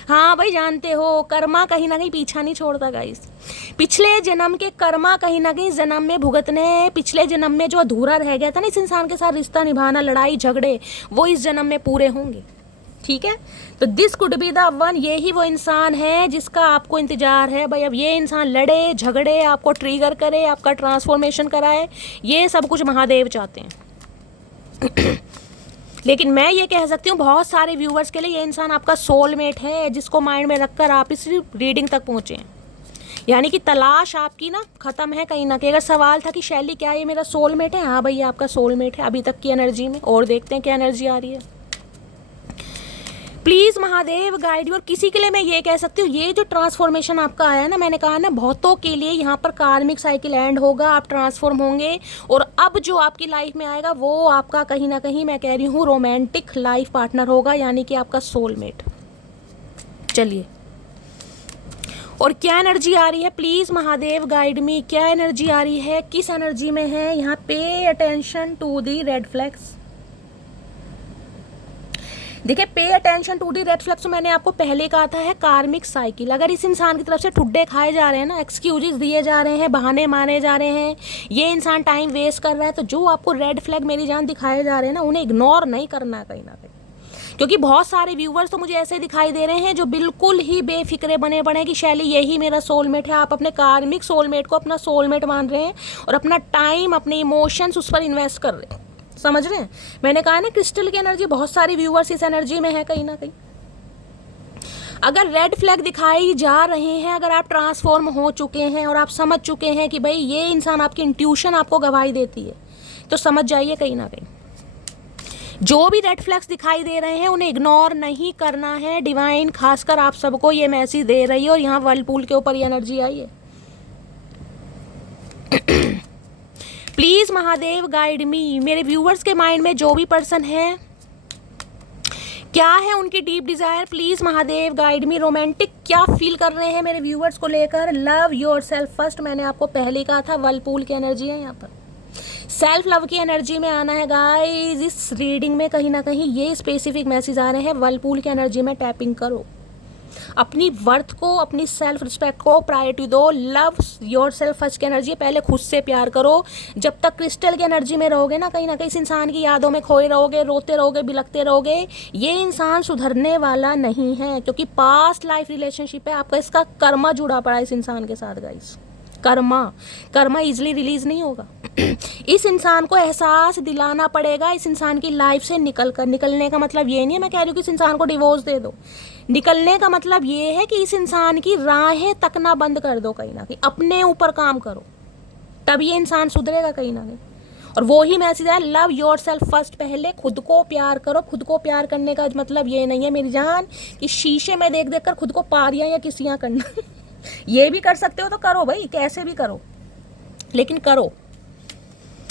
हाँ भाई जानते हो, कर्मा कहीं ना कहीं पीछा नहीं छोड़ता गाइस। पिछले जन्म के कर्मा कहीं ना कहीं जन्म में भुगतने, पिछले जन्म में जो अधूरा रह गया था ना इस इंसान के साथ रिश्ता निभाना, लड़ाई झगड़े, वो इस जन्म में पूरे होंगे। ठीक है, तो this could be the one, ये ही वो इंसान है जिसका आपको इंतजार है भाई। अब ये इंसान लड़े झगड़े, आपको ट्रिगर करे, आपका ट्रांसफॉर्मेशन कराए, ये सब कुछ महादेव चाहते हैं। लेकिन मैं ये कह सकती हूँ बहुत सारे व्यूवर्स के लिए ये इंसान आपका सोलमेट है, जिसको माइंड में रखकर आप इस रीडिंग तक पहुँचे हैं। यानी कि तलाश आपकी ना ख़त्म है कहीं ना कहीं। अगर सवाल था कि शैली क्या ये मेरा सोलमेट है, हाँ भाई ये आपका सोलमेट है अभी तक की एनर्जी में। और देखते हैं क्या एनर्जी आ रही है। Please Mahadev guide you. और किसी के लिए मैं ये कह सकती हूँ, ये जो ट्रांसफॉर्मेशन आपका आया ना, मैंने कहा ना बहुतों के लिए यहाँ पर कार्मिक साइकिल एंड होगा, आप ट्रांसफॉर्म होंगे। और अब जो आपकी लाइफ में आएगा वो आपका कहीं ना कहीं मैं कह रही हूँ रोमांटिक लाइफ पार्टनर होगा, यानी कि आपका सोलमेट। चलिए, और क्या एनर्जी आ रही है प्लीज़ महादेव गाइड मी, क्या एनर्जी आ रही है, किस एनर्जी में है यहाँ। Pay attention to the red flags. देखिए, pay attention to the red flags, मैंने आपको पहले कहा था है कार्मिक साइकिल। अगर इस इंसान की तरफ से ठुड्डे खाए जा रहे हैं ना, एक्सक्यूजेस दिए जा रहे हैं, बहाने मारे जा रहे हैं, ये इंसान टाइम वेस्ट कर रहा है, तो जो आपको रेड फ्लैग मेरी जान दिखाए जा रहे हैं ना, उन्हें इग्नोर नहीं करना है कहीं ना कहीं। क्योंकि बहुत सारे व्यूवर्स तो मुझे ऐसे दिखाई दे रहे हैं जो बिल्कुल ही बेफिक्रे बने पड़े हैं कि शैली यही मेरा सोलमेट है। आप अपने कार्मिक सोलमेट को अपना सोलमेट मान रहे हैं और अपना टाइम, अपने इमोशंस उस पर इन्वेस्ट कर रहे हैं। समझ रहे हैं? मैंने कहा ना क्रिस्टल की एनर्जी, बहुत सारी व्यूवर्स इस एनर्जी में है कहीं ना कहीं। अगर रेड फ्लैग दिखाई जा रहे हैं, अगर आप ट्रांसफॉर्म हो चुके हैं और आप समझ चुके हैं कि भाई ये इंसान, आपकी इंट्यूशन आपको गवाही देती है, तो समझ जाइए कहीं ना कहीं जो भी रेड फ्लैग्स दिखाई दे रहे हैं उन्हें इग्नोर नहीं करना है। डिवाइन खासकर आप सबको ये मैसेज दे रही है और यहाँ वर्लपूल के ऊपर ये एनर्जी आई है। प्लीज महादेव गाइड मी। मेरे व्यूअर्स के माइंड में जो भी पर्सन है, क्या है उनकी deep Dzire, please Mahadev guide me. Romantic क्या फील कर रहे हैं मेरे व्यूअर्स को लेकर। लव योर सेल्फ फर्स्ट, मैंने आपको पहले कहा था वर्लपूल की एनर्जी है यहाँ पर। सेल्फ लव की एनर्जी में आना है गाइस। इस रीडिंग में कहीं ना कहीं ये स्पेसिफिक मैसेज आ रहे हैं, वर्लपूल की एनर्जी में टैपिंग करो, अपनी वर्थ को, अपनी सेल्फ रिस्पेक्ट को प्रायोरिटी दो। लव योर सेल्फ फर्स्ट की एनर्जी, पहले खुद से प्यार करो। जब तक क्रिस्टल की एनर्जी में रहोगे ना, कहीं इस इंसान की यादों में खोए रहोगे, रोते रहोगे, बिलखते रहोगे, ये इंसान सुधरने वाला नहीं है। क्योंकि पास्ट लाइफ रिलेशनशिप है आपका, इसका कर्मा जुड़ा पड़ा है इस इंसान के साथ गाइस। कर्मा इजीली रिलीज नहीं होगा। इस इंसान को एहसास दिलाना पड़ेगा इस इंसान की लाइफ से निकलने का मतलब ये नहीं है मैं कह रही हूँ कि इस इंसान को डिवोर्स दे दो। निकलने का मतलब ये है कि इस इंसान की राहें तकना बंद कर दो, कहीं ना कहीं अपने ऊपर काम करो, तब ये इंसान सुधरेगा कहीं ना कहीं। और वो ही मैसेज है, लव योर सेल्फ फर्स्ट, पहले खुद को प्यार करो। खुद को प्यार करने का मतलब ये नहीं है मेरी जान कि शीशे में देख कर खुद को पारियां या किसियां करना। ये भी कर सकते हो तो करो भाई, कैसे भी करो, लेकिन करो।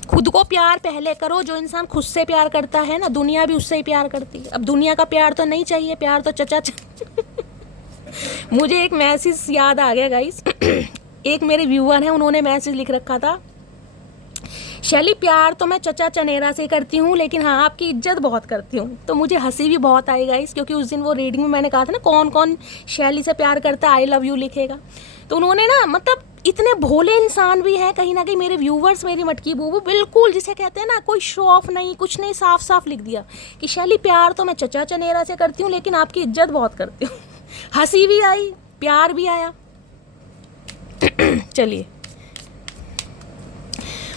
खुद को प्यार पहले करो। जो इंसान खुद से प्यार करता है ना, दुनिया भी उससे ही प्यार करती है। अब दुनिया का प्यार तो नहीं चाहिए, प्यार तो चचा मुझे एक मैसेज याद आ गया गाइस। एक मेरे व्यूअर हैं, उन्होंने मैसेज लिख रखा था, शैली प्यार तो मैं चचा चनेरा से करती हूँ, लेकिन हाँ आपकी इज्जत बहुत करती हूँ। तो मुझे हंसी भी बहुत आई गाइस, क्योंकि उस दिन वो रीडिंग में मैंने कहा था ना कौन कौन शैली से प्यार करता है, आई लव यू लिखेगा। तो उन्होंने ना, मतलब इतने भोले इंसान भी हैं कहीं ना कहीं मेरे व्यूवर्स, मेरी मटकी बूबू, बिल्कुल जिसे कहते हैं ना कोई शो ऑफ नहीं, कुछ नहीं, साफ साफ लिख दिया कि शैली प्यार तो मैं चचा चनेरा से करती हूँ, लेकिन आपकी इज्जत बहुत करती हूँ। हंसी भी आई, प्यार भी आया। चलिए,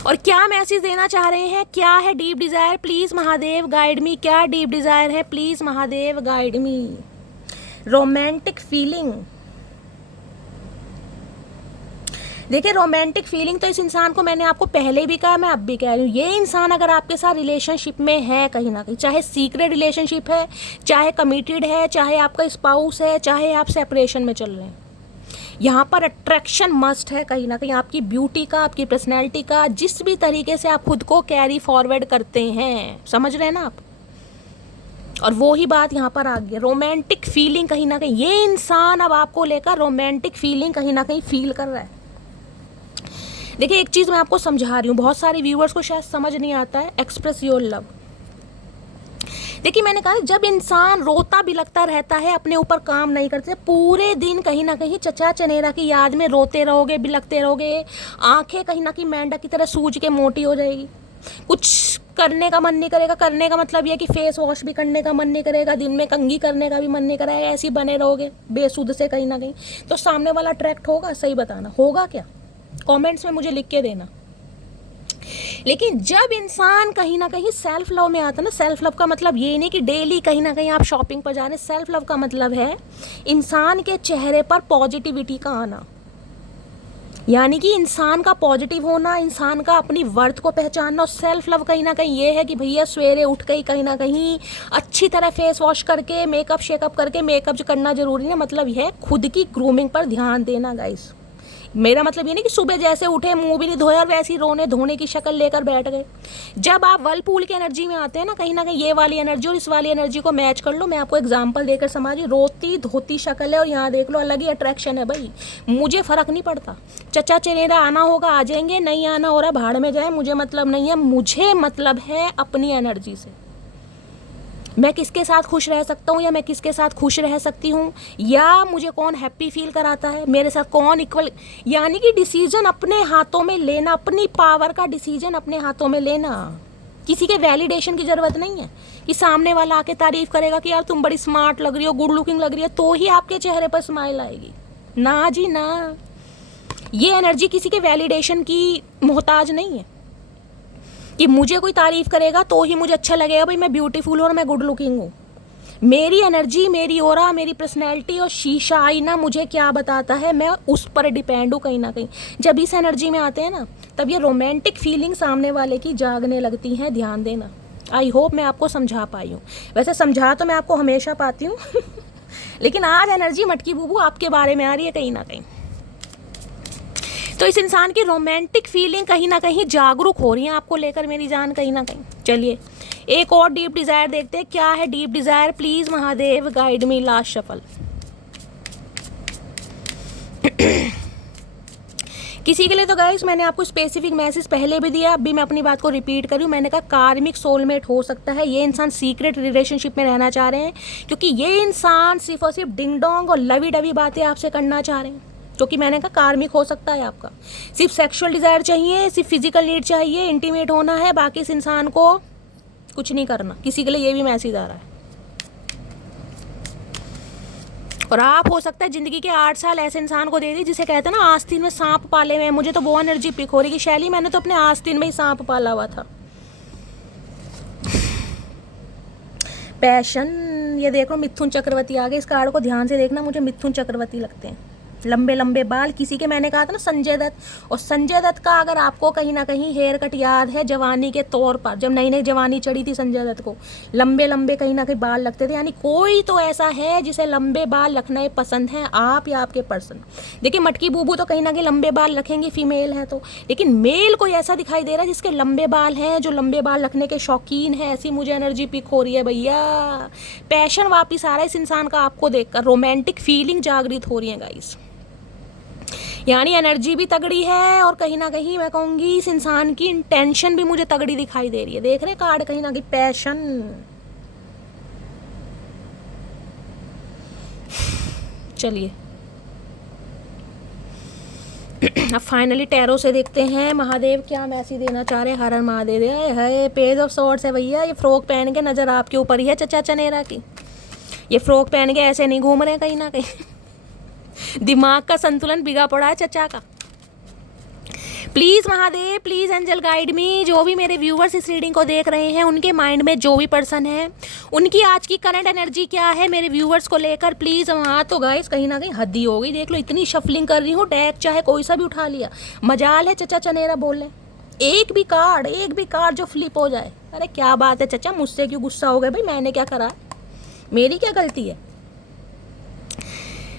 और क्या मैसेज देना चाह रहे हैं, क्या है deep Dzire, please Mahadev guide मी। क्या डीप डिजायर है, please Mahadev guide me. Romantic feeling, देखिए रोमांटिक फीलिंग तो इस इंसान को मैंने आपको पहले भी कहा, मैं अब भी कह रही हूँ, ये इंसान अगर आपके साथ रिलेशनशिप में है कहीं ना कहीं, चाहे सीक्रेट रिलेशनशिप है, चाहे कमिटेड है, चाहे आपका स्पाउस है, चाहे आप सेपरेशन में चल रहे हैं, यहाँ पर अट्रैक्शन मस्ट है कहीं ना कहीं आपकी ब्यूटी का, आपकी पर्सनैलिटी का, जिस भी तरीके से आप खुद को कैरी फॉरवर्ड करते हैं। समझ रहे हैं ना आप? और वो ही बात यहाँ पर आ गई, रोमांटिक फीलिंग कहीं ना कहीं ये इंसान अब आपको लेकर रोमांटिक फीलिंग कहीं ना कहीं फील कर रहा है। देखिए एक चीज़ मैं आपको समझा रही हूँ, बहुत सारे व्यूअर्स को शायद समझ नहीं आता है, एक्सप्रेस योर लव। देखिए मैंने कहा जब इंसान रोता बिलखता रहता है, अपने ऊपर काम नहीं करते, पूरे दिन कहीं ना कहीं चचा चनेरा की याद में रोते रहोगे, बिलखते रहोगे, आंखें कहीं ना कहीं मेंढक की तरह सूज के मोटी हो जाएगी, कुछ करने का मन नहीं करेगा। करने का मतलब ये कि फेस वॉश भी करने का मन नहीं करेगा, दिन में कंघी करने का भी मन नहीं करेगा, ऐसे ही बने रहोगे बेसुध से कहीं ना कहीं, तो सामने वाला अट्रैक्ट होगा? सही बताना, होगा क्या? कमेंट्स में मुझे लिख के देना। लेकिन जब इंसान कहीं ना कहीं सेल्फ लव में आता है ना, सेल्फ लव का मतलब ये नहीं कि डेली कहीं ना कहीं आप शॉपिंग पर जा रहे हैं। सेल्फ लव का मतलब है इंसान के चेहरे पर पॉजिटिविटी का आना, यानी कि इंसान का पॉजिटिव होना, इंसान का अपनी वर्थ को पहचानना। और सेल्फ लव कहीं ना कहीं ये है कि भैया सवेरे उठ के ही कहीं ना कहीं अच्छी तरह फेस वॉश करके, मेकअप शेकअप करके, मेकअप जो करना जरूरी है, मतलब यह है खुद की ग्रूमिंग पर ध्यान देना गाइस। मेरा मतलब ये नहीं कि सुबह जैसे उठे मुंह भी नहीं धोया और वैसे ही रोने धोने की शक्ल लेकर बैठ गए। जब आप वर्लपूल की एनर्जी में आते हैं ना कहीं ये वाली एनर्जी और इस वाली एनर्जी को मैच कर लो। मैं आपको एग्जांपल देकर समझिए, रोती धोती शक्ल है और यहाँ देख लो अलग ही अट्रैक्शन है भाई। मुझे फ़र्क नहीं पड़ता, चचा चनेरा आना होगा आ जाएंगे, नहीं आना हो रहा भाड़ में जाए, मुझे मतलब नहीं है। मुझे मतलब है अपनी एनर्जी से, मैं किसके साथ खुश रह सकता हूँ या मैं किसके साथ खुश रह सकती हूँ, या मुझे कौन हैप्पी फील कराता है, मेरे साथ कौन इक्वल। यानी कि डिसीजन अपने हाथों में लेना, अपनी पावर का डिसीजन अपने हाथों में लेना। किसी के वैलिडेशन की ज़रूरत नहीं है कि सामने वाला आके तारीफ़ करेगा कि यार तुम बड़ी स्मार्ट लग रही हो, गुड लुकिंग लग रही है, तो ही आपके चेहरे पर स्माइल आएगी। ना जी ना, ये एनर्जी किसी के वैलिडेशन की मोहताज नहीं है कि मुझे कोई तारीफ़ करेगा तो ही मुझे अच्छा लगेगा भाई मैं ब्यूटीफुल हूँ और मैं गुड लुकिंग हूँ। मेरी एनर्जी, मेरी ऑरा, मेरी पर्सनैलिटी और शीशा आईना मुझे क्या बताता है, मैं उस पर डिपेंड हूँ कहीं ना कहीं। जब इस एनर्जी में आते हैं ना, तब ये रोमांटिक फीलिंग सामने वाले की जागने लगती हैं। ध्यान देना। आई होप मैं आपको समझा पाई हूँ। वैसे समझा तो मैं आपको हमेशा पाती हूँ लेकिन आज एनर्जी मटकी बूबू आपके बारे में आ रही है कहीं ना कहीं। तो इस इंसान की रोमांटिक फीलिंग कहीं ना कहीं जागरूक हो रही है आपको लेकर मेरी जान कहीं ना कहीं। चलिए एक और डीप डिज़ायर देखते हैं, क्या है deep desire. Please Mahadev guide me, last shuffle. किसी के लिए तो गाइस मैंने आपको स्पेसिफिक मैसेज पहले भी दिया, अभी मैं अपनी बात को रिपीट करूँ। मैंने कहा कार्मिक सोलमेट हो सकता है। ये इंसान सीक्रेट रिलेशनशिप में रहना चाह रहे हैं, क्योंकि ये इंसान सिर्फ और सिर्फ डिंग डोंग और लवी डवी बातें आपसे करना चाह रहे हैं। क्योंकि मैंने कहा कार्मिक हो सकता है आपका। सिर्फ सेक्सुअल डिज़ायर चाहिए, सिर्फ फिजिकल नीड चाहिए, इंटीमेट होना है, बाकी इस इंसान को कुछ नहीं करना। किसी के लिए ये भी मैसेज आ रहा है। और आप हो सकता है ज़िंदगी के 8 साल ऐसे इंसान को दे दी जिसे कहते हैं ना आस्तीन में सांप पाले हुए। मुझे तो वो एनर्जी पिक हो रही कि शैली मैंने तो अपने आस्तीन में ही सांप पाला हुआ था। पैशन, ये देखो मिथुन चक्रवर्ती आ गए। इस कार्ड को ध्यान से देखना, मुझे मिथुन चक्रवर्ती लगते हैं। लंबे लंबे बाल, किसी के मैंने कहा था ना संजय दत्त। और संजय दत्त का अगर आपको कहीं ना कहीं हेयर कट याद है जवानी के तौर पर, जब नई नई जवानी चढ़ी थी संजय दत्त को लंबे लंबे कहीं ना कहीं बाल लगते थे। यानी कोई तो ऐसा है जिसे लंबे बाल रखना पसंद है, आप या आपके पर्सन। देखिए मटकी बूबू तो कहीं ना कहीं लंबे बाल रखेंगे, फीमेल है तो, लेकिन मेल कोई ऐसा दिखाई दे रहा है जिसके लंबे बाल हैं, जो लंबे बाल रखने के शौकीन है। ऐसी मुझे एनर्जी पिक हो रही है भैया। पैशन वापिस आ रहा है इस इंसान का आपको देखकर, रोमांटिक फीलिंग जागृत हो रही है गाइस। यानी एनर्जी भी तगड़ी है और कहीं ना कहीं मैं कहूँगी इस इंसान की इंटेंशन भी मुझे तगड़ी दिखाई दे रही है। देख रहे कार्ड कहीं ना कहीं पैशन। चलिए अब फाइनली टैरो से देखते हैं महादेव क्या मैसेज देना चाह रहे हैं। हर हर महादेव है। पेज ऑफ सॉर्ड्स है भैया। ये फ्रॉक पहन के नज़र आपके ऊपर ही है चचा चनेरा की। ये फ्रॉक पहन के ऐसे नहीं घूम रहे हैं कहीं ना कहीं दिमाग का संतुलन बिगड़ा पड़ा है चचा का। Please Mahadev, please angel guide me. जो भी मेरे व्यूवर्स इस रीडिंग को देख रहे हैं उनके माइंड में जो भी पर्सन है उनकी आज की करंट एनर्जी क्या है मेरे व्यूवर्स को लेकर प्लीज़। वहाँ तो गाइस कहीं ना कहीं हद ही हो गई। देख लो इतनी शफलिंग कर रही हूँ, डेक चाहे कोई सा भी उठा लिया। मजाल है चचा चनेरा बोल रहे, एक भी कार्ड जो फ्लिप हो जाए। अरे क्या बात है चचा, मुझसे क्यों गुस्सा हो गए भाई, मैंने क्या करा, मेरी क्या गलती है।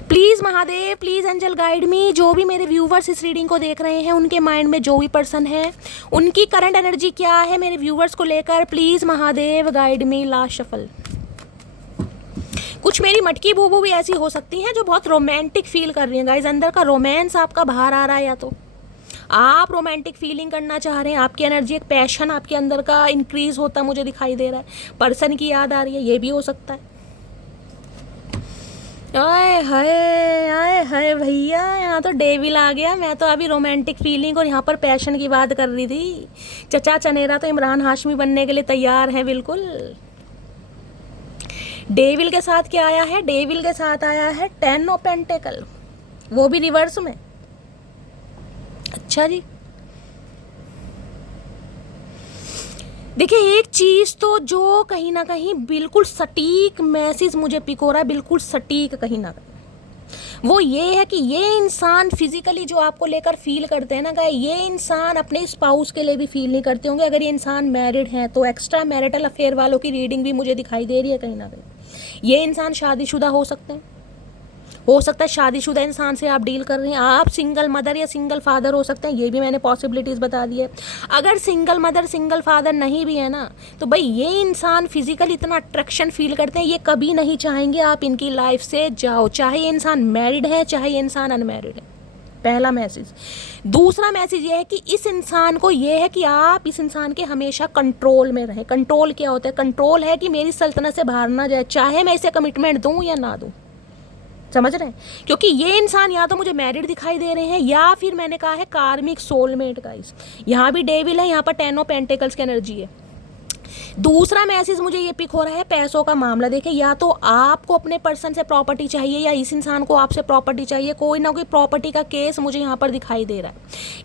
Please Mahadev, please angel guide me. जो भी मेरे व्यूवर्स इस रीडिंग को देख रहे हैं उनके माइंड में जो भी पर्सन है उनकी करंट एनर्जी क्या है मेरे व्यूवर्स को लेकर please Mahadev guide me. Last shuffle. कुछ मेरी मटकी बूबू भी ऐसी हो सकती हैं जो बहुत रोमांटिक फील कर रही हैं गाइज। अंदर का रोमांस आपका बाहर आ रहा है, या तो आप रोमांटिक फीलिंग करना चाह रहे हैं, आपकी एनर्जी एक पैशन आपके अंदर का इंक्रीज होता मुझे दिखाई दे रहा है। पर्सन की याद आ रही है, ये भी हो सकता है। आए हाय भैया, यहाँ तो डेविल आ गया। मैं तो अभी रोमांटिक फीलिंग और यहाँ पर पैशन की बात कर रही थी। चचा चनेरा तो इमरान हाशमी बनने के लिए तैयार है बिल्कुल। डेविल के साथ क्या आया है? डेविल के साथ आया है 10 ऑफ पेंटिकल, वो भी रिवर्स में। अच्छा जी, देखिए एक चीज़ तो जो कहीं ना कहीं बिल्कुल सटीक मैसेज मुझे पिक हो रहा है, बिल्कुल सटीक कहीं ना कहीं, वो ये है कि ये इंसान फिजिकली जो आपको लेकर फील करते हैं ना गाइस, ये इंसान अपने स्पाउस के लिए भी फील नहीं करते होंगे। अगर ये इंसान मैरिड हैं तो एक्स्ट्रा मैरिटल अफेयर वालों की रीडिंग भी मुझे दिखाई दे रही है कहीं ना कहीं। ये इंसान शादीशुदा हो सकते हैं, हो सकता है शादीशुदा इंसान से आप डील कर रहे हैं। आप सिंगल मदर या सिंगल फादर हो सकते हैं, ये भी मैंने पॉसिबिलिटीज़ बता दी है। अगर सिंगल मदर सिंगल फादर नहीं भी है ना, तो भाई ये इंसान फिजिकल इतना अट्रैक्शन फील करते हैं, ये कभी नहीं चाहेंगे आप इनकी लाइफ से जाओ, चाहे ये इंसान मैरिड है चाहे ये इंसान अनमैरिड है। पहला मैसेज। दूसरा मैसेज ये है कि इस इंसान को ये है कि आप इस इंसान के हमेशा कंट्रोल में रहें। कंट्रोल क्या होता है? कंट्रोल है कि मेरी सल्तनत से बाहर ना जाए, चाहे मैं इसे कमिटमेंट दूँ या ना दूँ। समझ रहे हैं? क्योंकि ये इंसान या तो मुझे मैरिड दिखाई दे रहे हैं या फिर मैंने कहा है कार्मिक सोलमेट गाइस। यहाँ भी डेविल है, यहाँ पर 10 ऑफ पेंटिकल्स की एनर्जी है। दूसरा मैसेज मुझे ये पिक हो रहा है पैसों का मामला। देखिए या तो आपको अपने पर्सन से प्रॉपर्टी चाहिए या इस इंसान को आपसे प्रॉपर्टी चाहिए, कोई ना कोई प्रॉपर्टी का केस मुझे यहाँ पर दिखाई दे रहा है।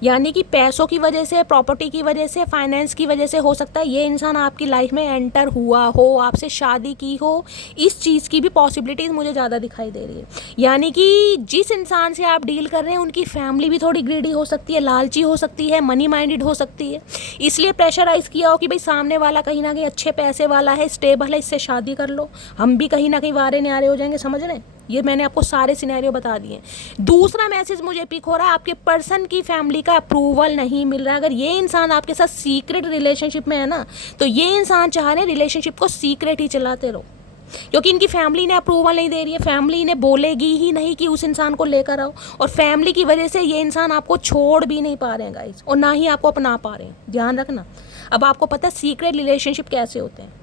यानी कि पैसों की वजह से, प्रॉपर्टी की वजह से, फाइनेंस की वजह से हो सकता है ये इंसान आपकी लाइफ में एंटर हुआ हो, आपसे शादी की हो। इस चीज़ की भी पॉसिबिलिटीज़ मुझे ज़्यादा दिखाई दे रही है। यानी कि जिस इंसान से आप डील कर रहे हैं उनकी फैमिली भी थोड़ी ग्रीडी हो सकती है, लालची हो सकती है, मनी माइंडेड हो सकती है, इसलिए प्रेशराइज किया हो कि भाई सामने वाला कहीं ना कहीं अच्छे पैसे वाला है, स्टेबल है, इससे शादी कर लो, हम भी कहीं ना कहीं वारे न्यारे हो जाएंगे। समझ रहे हैं? ये मैंने आपको सारे सिनेरियो बता दिए। दूसरा मैसेज मुझे पिक हो रहा है, आपके पर्सन की फैमिली का अप्रूवल नहीं मिल रहा है। अगर ये इंसान आपके साथ सीक्रेट रिलेशनशिप में है ना, तो ये इंसान चाह रहे हैं रिलेशनशिप को सीक्रेट ही चलाते रहो, क्योंकि इनकी फैमिली ने अप्रूवल नहीं दे रही है। फैमिली इन्हें बोलेगी ही नहीं कि उस इंसान को लेकर आओ, और फैमिली की वजह से ये इंसान आपको छोड़ भी नहीं पा रहे हैं गाइस, और ना ही आपको अपना पा रहे हैं। ध्यान रखना। अब आपको पता है सीक्रेट रिलेशनशिप कैसे होते हैं,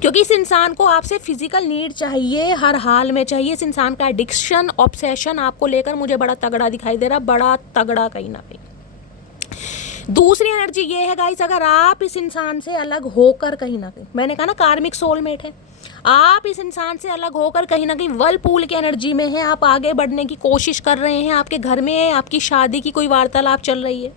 क्योंकि इस इंसान को आपसे फिजिकल नीड चाहिए, हर हाल में चाहिए। इस इंसान का एडिक्शन, ऑब्सेशन आपको लेकर मुझे बड़ा तगड़ा दिखाई दे रहा, बड़ा तगड़ा कहीं ना कहीं। दूसरी एनर्जी ये है गाइस, अगर आप इस इंसान से अलग होकर कहीं ना कहीं, मैंने कहा ना कार्मिक सोलमेट है, आप इस इंसान से अलग होकर कहीं ना कहीं वर्लपूल की एनर्जी में हैं, आप आगे बढ़ने की कोशिश कर रहे हैं, आपके घर में आपकी शादी की कोई वार्तालाप चल रही है,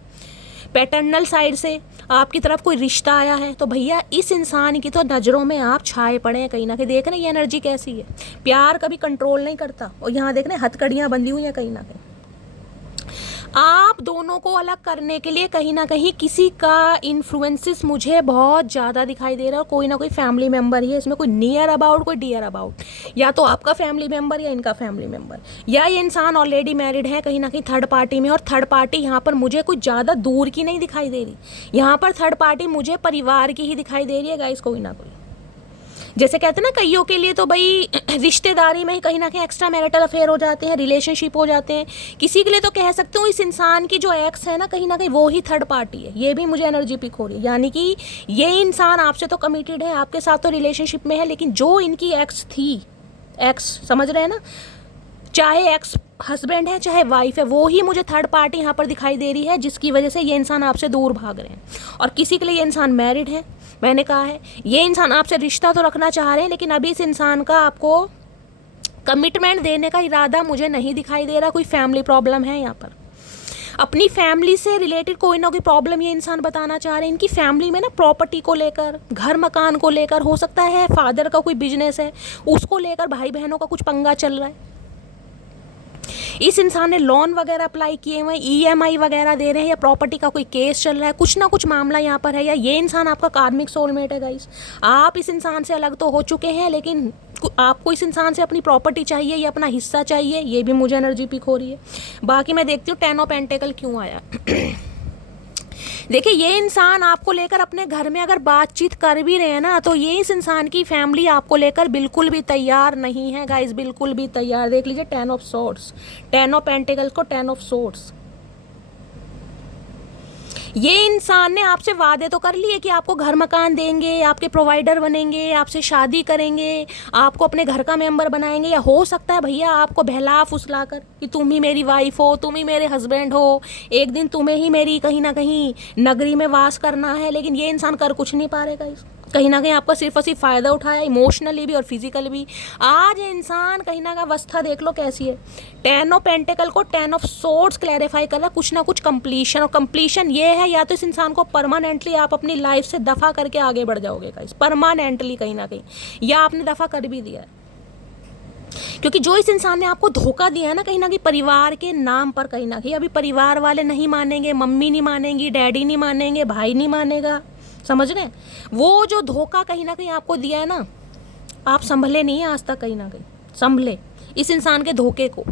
पैटर्नल साइड से आपकी तरफ कोई रिश्ता आया है, तो भैया इस इंसान की तो नज़रों में आप छाए पड़े हैं कहीं ना कहीं। देख रहे हैं ये एनर्जी कैसी है? प्यार कभी कंट्रोल नहीं करता, और यहाँ देख रहे हैं हथकड़ियाँ बंधी हुई हैं कहीं ना कहीं। आप दोनों को अलग करने के लिए कहीं ना कहीं किसी का इन्फ्लुएंसेस मुझे बहुत ज़्यादा दिखाई दे रहा है, और कोई ना कोई फैमिली मेम्बर ही है इसमें, कोई नियर अबाउट कोई डियर अबाउट, या तो आपका फैमिली मेम्बर या इनका फैमिली मेम्बर, या ये इंसान ऑलरेडी मैरिड है कहीं ना कहीं थर्ड पार्टी में। और थर्ड पार्टी यहाँ पर मुझे कुछ ज़्यादा दूर की नहीं दिखाई दे रही, यहाँ पर थर्ड पार्टी मुझे परिवार की ही दिखाई दे रही है गाइस, कोई ना कोई। जैसे कहते हैं ना कईयों के लिए तो भाई रिश्तेदारी में ही कहीं ना कहीं एक्स्ट्रा मैरिटल अफेयर हो जाते हैं, रिलेशनशिप हो जाते हैं। किसी के लिए तो कह सकते हूँ इस इंसान की जो एक्स है ना कहीं वो ही थर्ड पार्टी है। ये भी मुझे एनर्जी पिक हो रही है, यानी कि ये इंसान आपसे तो कमिटेड है, आपके साथ तो रिलेशनशिप में है, लेकिन जो इनकी एक्स थी, एक्स समझ रहे हैं ना, चाहे एक्स हस्बैंड है चाहे वाइफ है, वो ही मुझे थर्ड पार्टी यहाँ पर दिखाई दे रही है, जिसकी वजह से ये इंसान आपसे दूर भाग रहे हैं। और किसी के लिए ये इंसान मैरिड है, मैंने कहा है ये इंसान आपसे रिश्ता तो रखना चाह रहे हैं, लेकिन अभी इस इंसान का आपको कमिटमेंट देने का इरादा मुझे नहीं दिखाई दे रहा। कोई फैमिली प्रॉब्लम है यहाँ पर, अपनी फैमिली से रिलेटेड कोई ना कोई प्रॉब्लम ये इंसान बताना चाह रहे हैं। इनकी फैमिली में ना प्रॉपर्टी को लेकर, घर मकान को लेकर, हो सकता है फादर का कोई बिजनेस है उसको लेकर भाई बहनों का कुछ पंगा चल रहा है। इस इंसान ने लोन वगैरह अप्लाई किए हुए हैं, ईएमआई वगैरह दे रहे हैं, या प्रॉपर्टी का कोई केस चल रहा है, कुछ ना कुछ मामला यहाँ पर है, या ये इंसान आपका कार्मिक सोलमेट है गाइस। आप इस इंसान से अलग तो हो चुके हैं, लेकिन आपको इस इंसान से अपनी प्रॉपर्टी चाहिए या अपना हिस्सा चाहिए, ये भी मुझे एनर्जी पिक हो रही है। बाकी मैं देखती हूँ 10 ऑफ पेंटिकल क्यों आया। देखिए ये इंसान आपको लेकर अपने घर में अगर बातचीत कर भी रहे हैं ना, तो ये इस इंसान की फैमिली आपको लेकर बिल्कुल भी तैयार नहीं है गाइस, बिल्कुल भी तैयार। देख लीजिए 10 ऑफ सोर्ड्स, 10 ऑफ पेंटिकल्स को 10 ऑफ सोर्ड्स। ये इंसान ने आपसे वादे तो कर लिए कि आपको घर मकान देंगे, आपके प्रोवाइडर बनेंगे, आपसे शादी करेंगे, आपको अपने घर का मेंबर बनाएंगे, या हो सकता है भैया आपको बहला फुसला कर कि तुम ही मेरी वाइफ हो, तुम ही मेरे हस्बैंड हो, एक दिन तुम्हें ही मेरी कहीं ना कहीं नगरी में वास करना है। लेकिन ये इंसान कर कुछ नहीं पा रहेगा, कहीं ना कहीं आपका सिर्फ और सिर्फ फ़ायदा उठाया, इमोशनली भी और फिजिकली भी। आज ये इंसान कहीं ना कहीं अवस्था देख लो कैसी है। 10 ऑफ पेंटिकल को 10 ऑफ सोर्ड्स क्लैरिफाई कर रहा है, कुछ ना कुछ कंप्लीशन। और कंप्लीशन ये है, या तो इस इंसान को परमानेंटली आप अपनी लाइफ से दफ़ा करके आगे बढ़ जाओगे गाइस, परमानेंटली कहीं ना कहीं, या आपने दफ़ा कर भी दिया है। क्योंकि जो इस इंसान ने आपको धोखा दिया है ना, कहीं ना कहीं परिवार के नाम पर, कहीं ना कहीं अभी परिवार वाले नहीं मानेंगे, मम्मी नहीं मानेंगी, डैडी नहीं मानेंगे, भाई नहीं मानेगा, समझ रहे हैं। वो जो धोखा कहीं ना कहीं आपको दिया है ना, आप संभले नहीं हैं आज तक, कहीं ना कहीं संभले इस इंसान के धोखे को।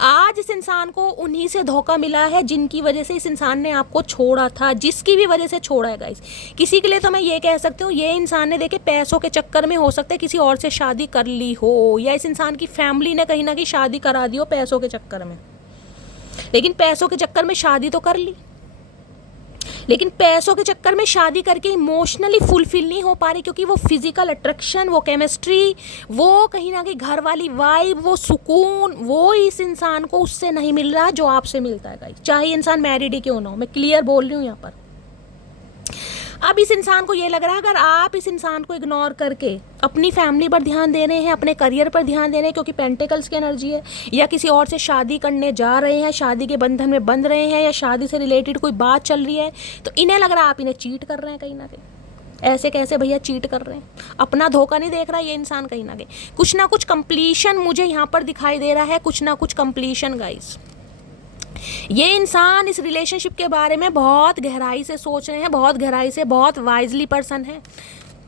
आज इस इंसान को उन्हीं से धोखा मिला है जिनकी वजह से इस इंसान ने आपको छोड़ा था, जिसकी भी वजह से छोड़ा है गाइस। किसी के लिए तो मैं ये कह सकती हूँ, ये इंसान ने देखे पैसों के चक्कर में हो सकता है किसी और से शादी कर ली हो, या इस इंसान की फैमिली ने कहीं ना कहीं शादी करा दी हो पैसों के चक्कर में। लेकिन पैसों के चक्कर में शादी तो कर ली, लेकिन पैसों के चक्कर में शादी करके इमोशनली फुलफिल नहीं हो पा रही, क्योंकि वो फिजिकल अट्रैक्शन, वो केमिस्ट्री, वो कहीं ना कहीं घर वाली वाइब, वो सुकून, वो इस इंसान को उससे नहीं मिल रहा जो आपसे मिलता है गाइस, चाहे इंसान मैरिड ही क्यों ना हो। मैं क्लियर बोल रही हूँ यहाँ पर। अब इस इंसान को ये लग रहा है, अगर आप इस इंसान को इग्नोर करके अपनी फैमिली पर ध्यान दे रहे हैं, अपने करियर पर ध्यान दे रहे हैं, क्योंकि पेंटिकल्स की एनर्जी है, या किसी और से शादी करने जा रहे हैं, शादी के बंधन में बंध रहे हैं, या शादी से रिलेटेड कोई बात चल रही है, तो इन्हें लग रहा है आप इन्हें चीट कर रहे हैं कहीं ना कहीं। ऐसे कैसे भैया चीट कर रहे हैं, अपना धोखा नहीं देख रहा ये इंसान कहीं ना कहीं। कुछ ना कुछ कंप्लीशन मुझे यहाँ पर दिखाई दे रहा है, कुछ ना कुछ कंप्लीशन गाइस। ये इंसान इस रिलेशनशिप के बारे में बहुत गहराई से सोच रहे हैं, बहुत गहराई से, बहुत वाइजली पर्सन है,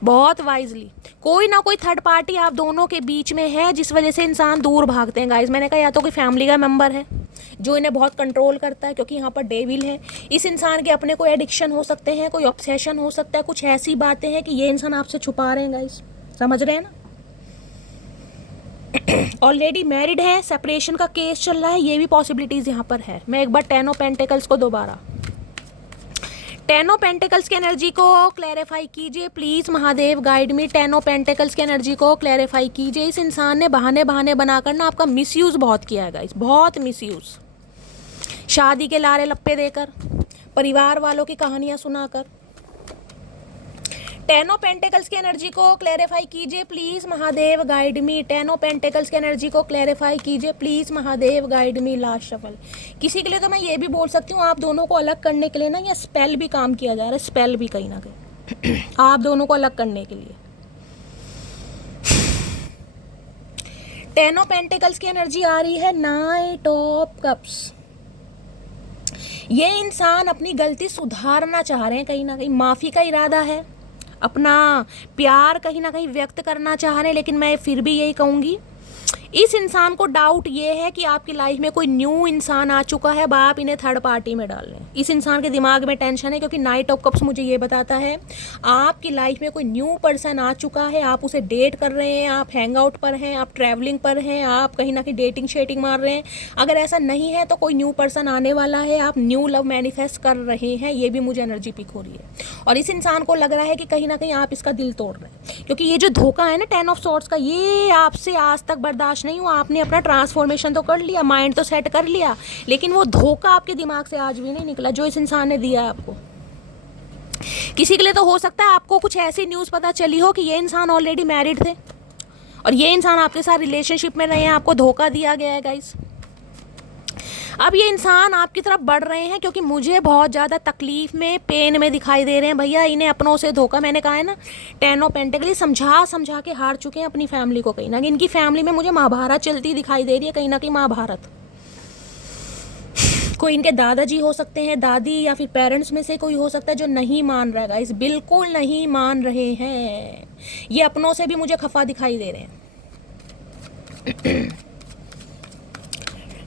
बहुत वाइजली। कोई ना कोई थर्ड पार्टी आप दोनों के बीच में है, जिस वजह से इंसान दूर भागते हैं गाइस। मैंने कहा या तो कोई फैमिली का मेंबर है जो इन्हें बहुत कंट्रोल करता है, क्योंकि यहाँ पर डेविल है। इस इंसान के अपने कोई एडिक्शन हो सकते हैं, कोई ऑब्सेशन हो सकता है, कुछ ऐसी बातें हैं कि ये इंसान आपसे छुपा रहे हैं गाइस, समझ रहे हैं ना। ऑलरेडी मैरिड है, सेपरेशन का केस चल रहा है, ये भी पॉसिबिलिटीज़ यहाँ पर है। मैं एक बार 10 ऑफ पेंटिकल्स को दोबारा, 10 ऑफ पेंटिकल्स की एनर्जी को क्लैरिफाई कीजिए please Mahadev, guide me. 10 of pentacles की एनर्जी को क्लैरिफाई कीजिए। इस इंसान ने बहाने बहाने बनाकर ना आपका मिसयूज़ बहुत किया है गाइस, बहुत मिसयूज़। शादी के लारे लप्पे देकर, परिवार वालों की कहानियाँ सुनाकर। 10 ऑफ पेंटिकल्स की एनर्जी को क्लैरिफाई कीजिए please Mahadev, guide me. 10 of pentacles की एनर्जी को क्लैरिफाई कीजिए please Mahadev, guide me. Last shuffle. किसी के लिए तो मैं ये भी बोल सकती हूँ, आप दोनों को अलग करने के लिए ना, या स्पेल भी काम किया जा रहा है, स्पेल भी कहीं ना कहीं आप दोनों को अलग करने के लिए। 10 ऑफ पेंटिकल्स की एनर्जी आ रही है, नाइट ऑफ कप्स। ये इंसान अपनी गलती सुधारना चाह रहे हैं, कहीं ना कहीं माफ़ी का इरादा है, अपना प्यार कहीं ना कहीं व्यक्त करना चाह रहे हैं। लेकिन मैं फिर भी यही कहूँगी, इस इंसान को डाउट ये है कि आपकी लाइफ में कोई न्यू इंसान आ चुका है, आप इन्हें थर्ड पार्टी में डाल रहे हैं। इस इंसान के दिमाग में टेंशन है, क्योंकि नाइट ऑफ कप्स मुझे ये बताता है आपकी लाइफ में कोई न्यू पर्सन आ चुका है, आप उसे डेट कर रहे हैं, आप हैंग आउट पर हैं, आप ट्रैवलिंग पर हैं, आप कहीं ना कहीं डेटिंग शेटिंग मार रहे हैं। अगर ऐसा नहीं है तो कोई न्यू पर्सन आने वाला है, आप न्यू लव मैनिफेस्ट कर रहे हैं, ये भी मुझे एनर्जी पिक हो रही है। और इस इंसान को लग रहा है कि कहीं ना कहीं आप इसका दिल तोड़ रहे हैं, क्योंकि ये जो धोखा है ना 10 ऑफ सॉर्ड्स का, ये आपसे आज तक बर्दाश्त नहीं हुआ। आपने अपना ट्रांसफॉर्मेशन तो कर लिया, माइंड तो सेट कर लिया, लेकिन वो धोखा आपके दिमाग से आज भी नहीं निकला जो इस इंसान ने दिया है आपको। किसी के लिए तो हो सकता है आपको कुछ ऐसी न्यूज़ पता चली हो कि ये इंसान ऑलरेडी मैरिड थे और ये इंसान आपके साथ रिलेशनशिप में रहे हैं, आपको धोखा दिया गया है गाइस। अब ये इंसान आपकी तरफ बढ़ रहे हैं, क्योंकि मुझे बहुत ज़्यादा तकलीफ में, पेन में दिखाई दे रहे हैं भैया। इन्हें अपनों से धोखा, मैंने कहा है ना 10 ऑफ पेंटिकल, समझा समझा के हार चुके हैं अपनी फैमिली को। कहीं ना कहीं इनकी फैमिली में मुझे महाभारत चलती दिखाई दे रही है, कहीं ना कहीं महाभारत। कोई इनके दादाजी हो सकते हैं, दादी, या फिर पेरेंट्स में से कोई हो सकता है जो नहीं मान रहा है गाइस, बिल्कुल नहीं मान रहे हैं। ये अपनों से भी मुझे खफा दिखाई दे रहे हैं।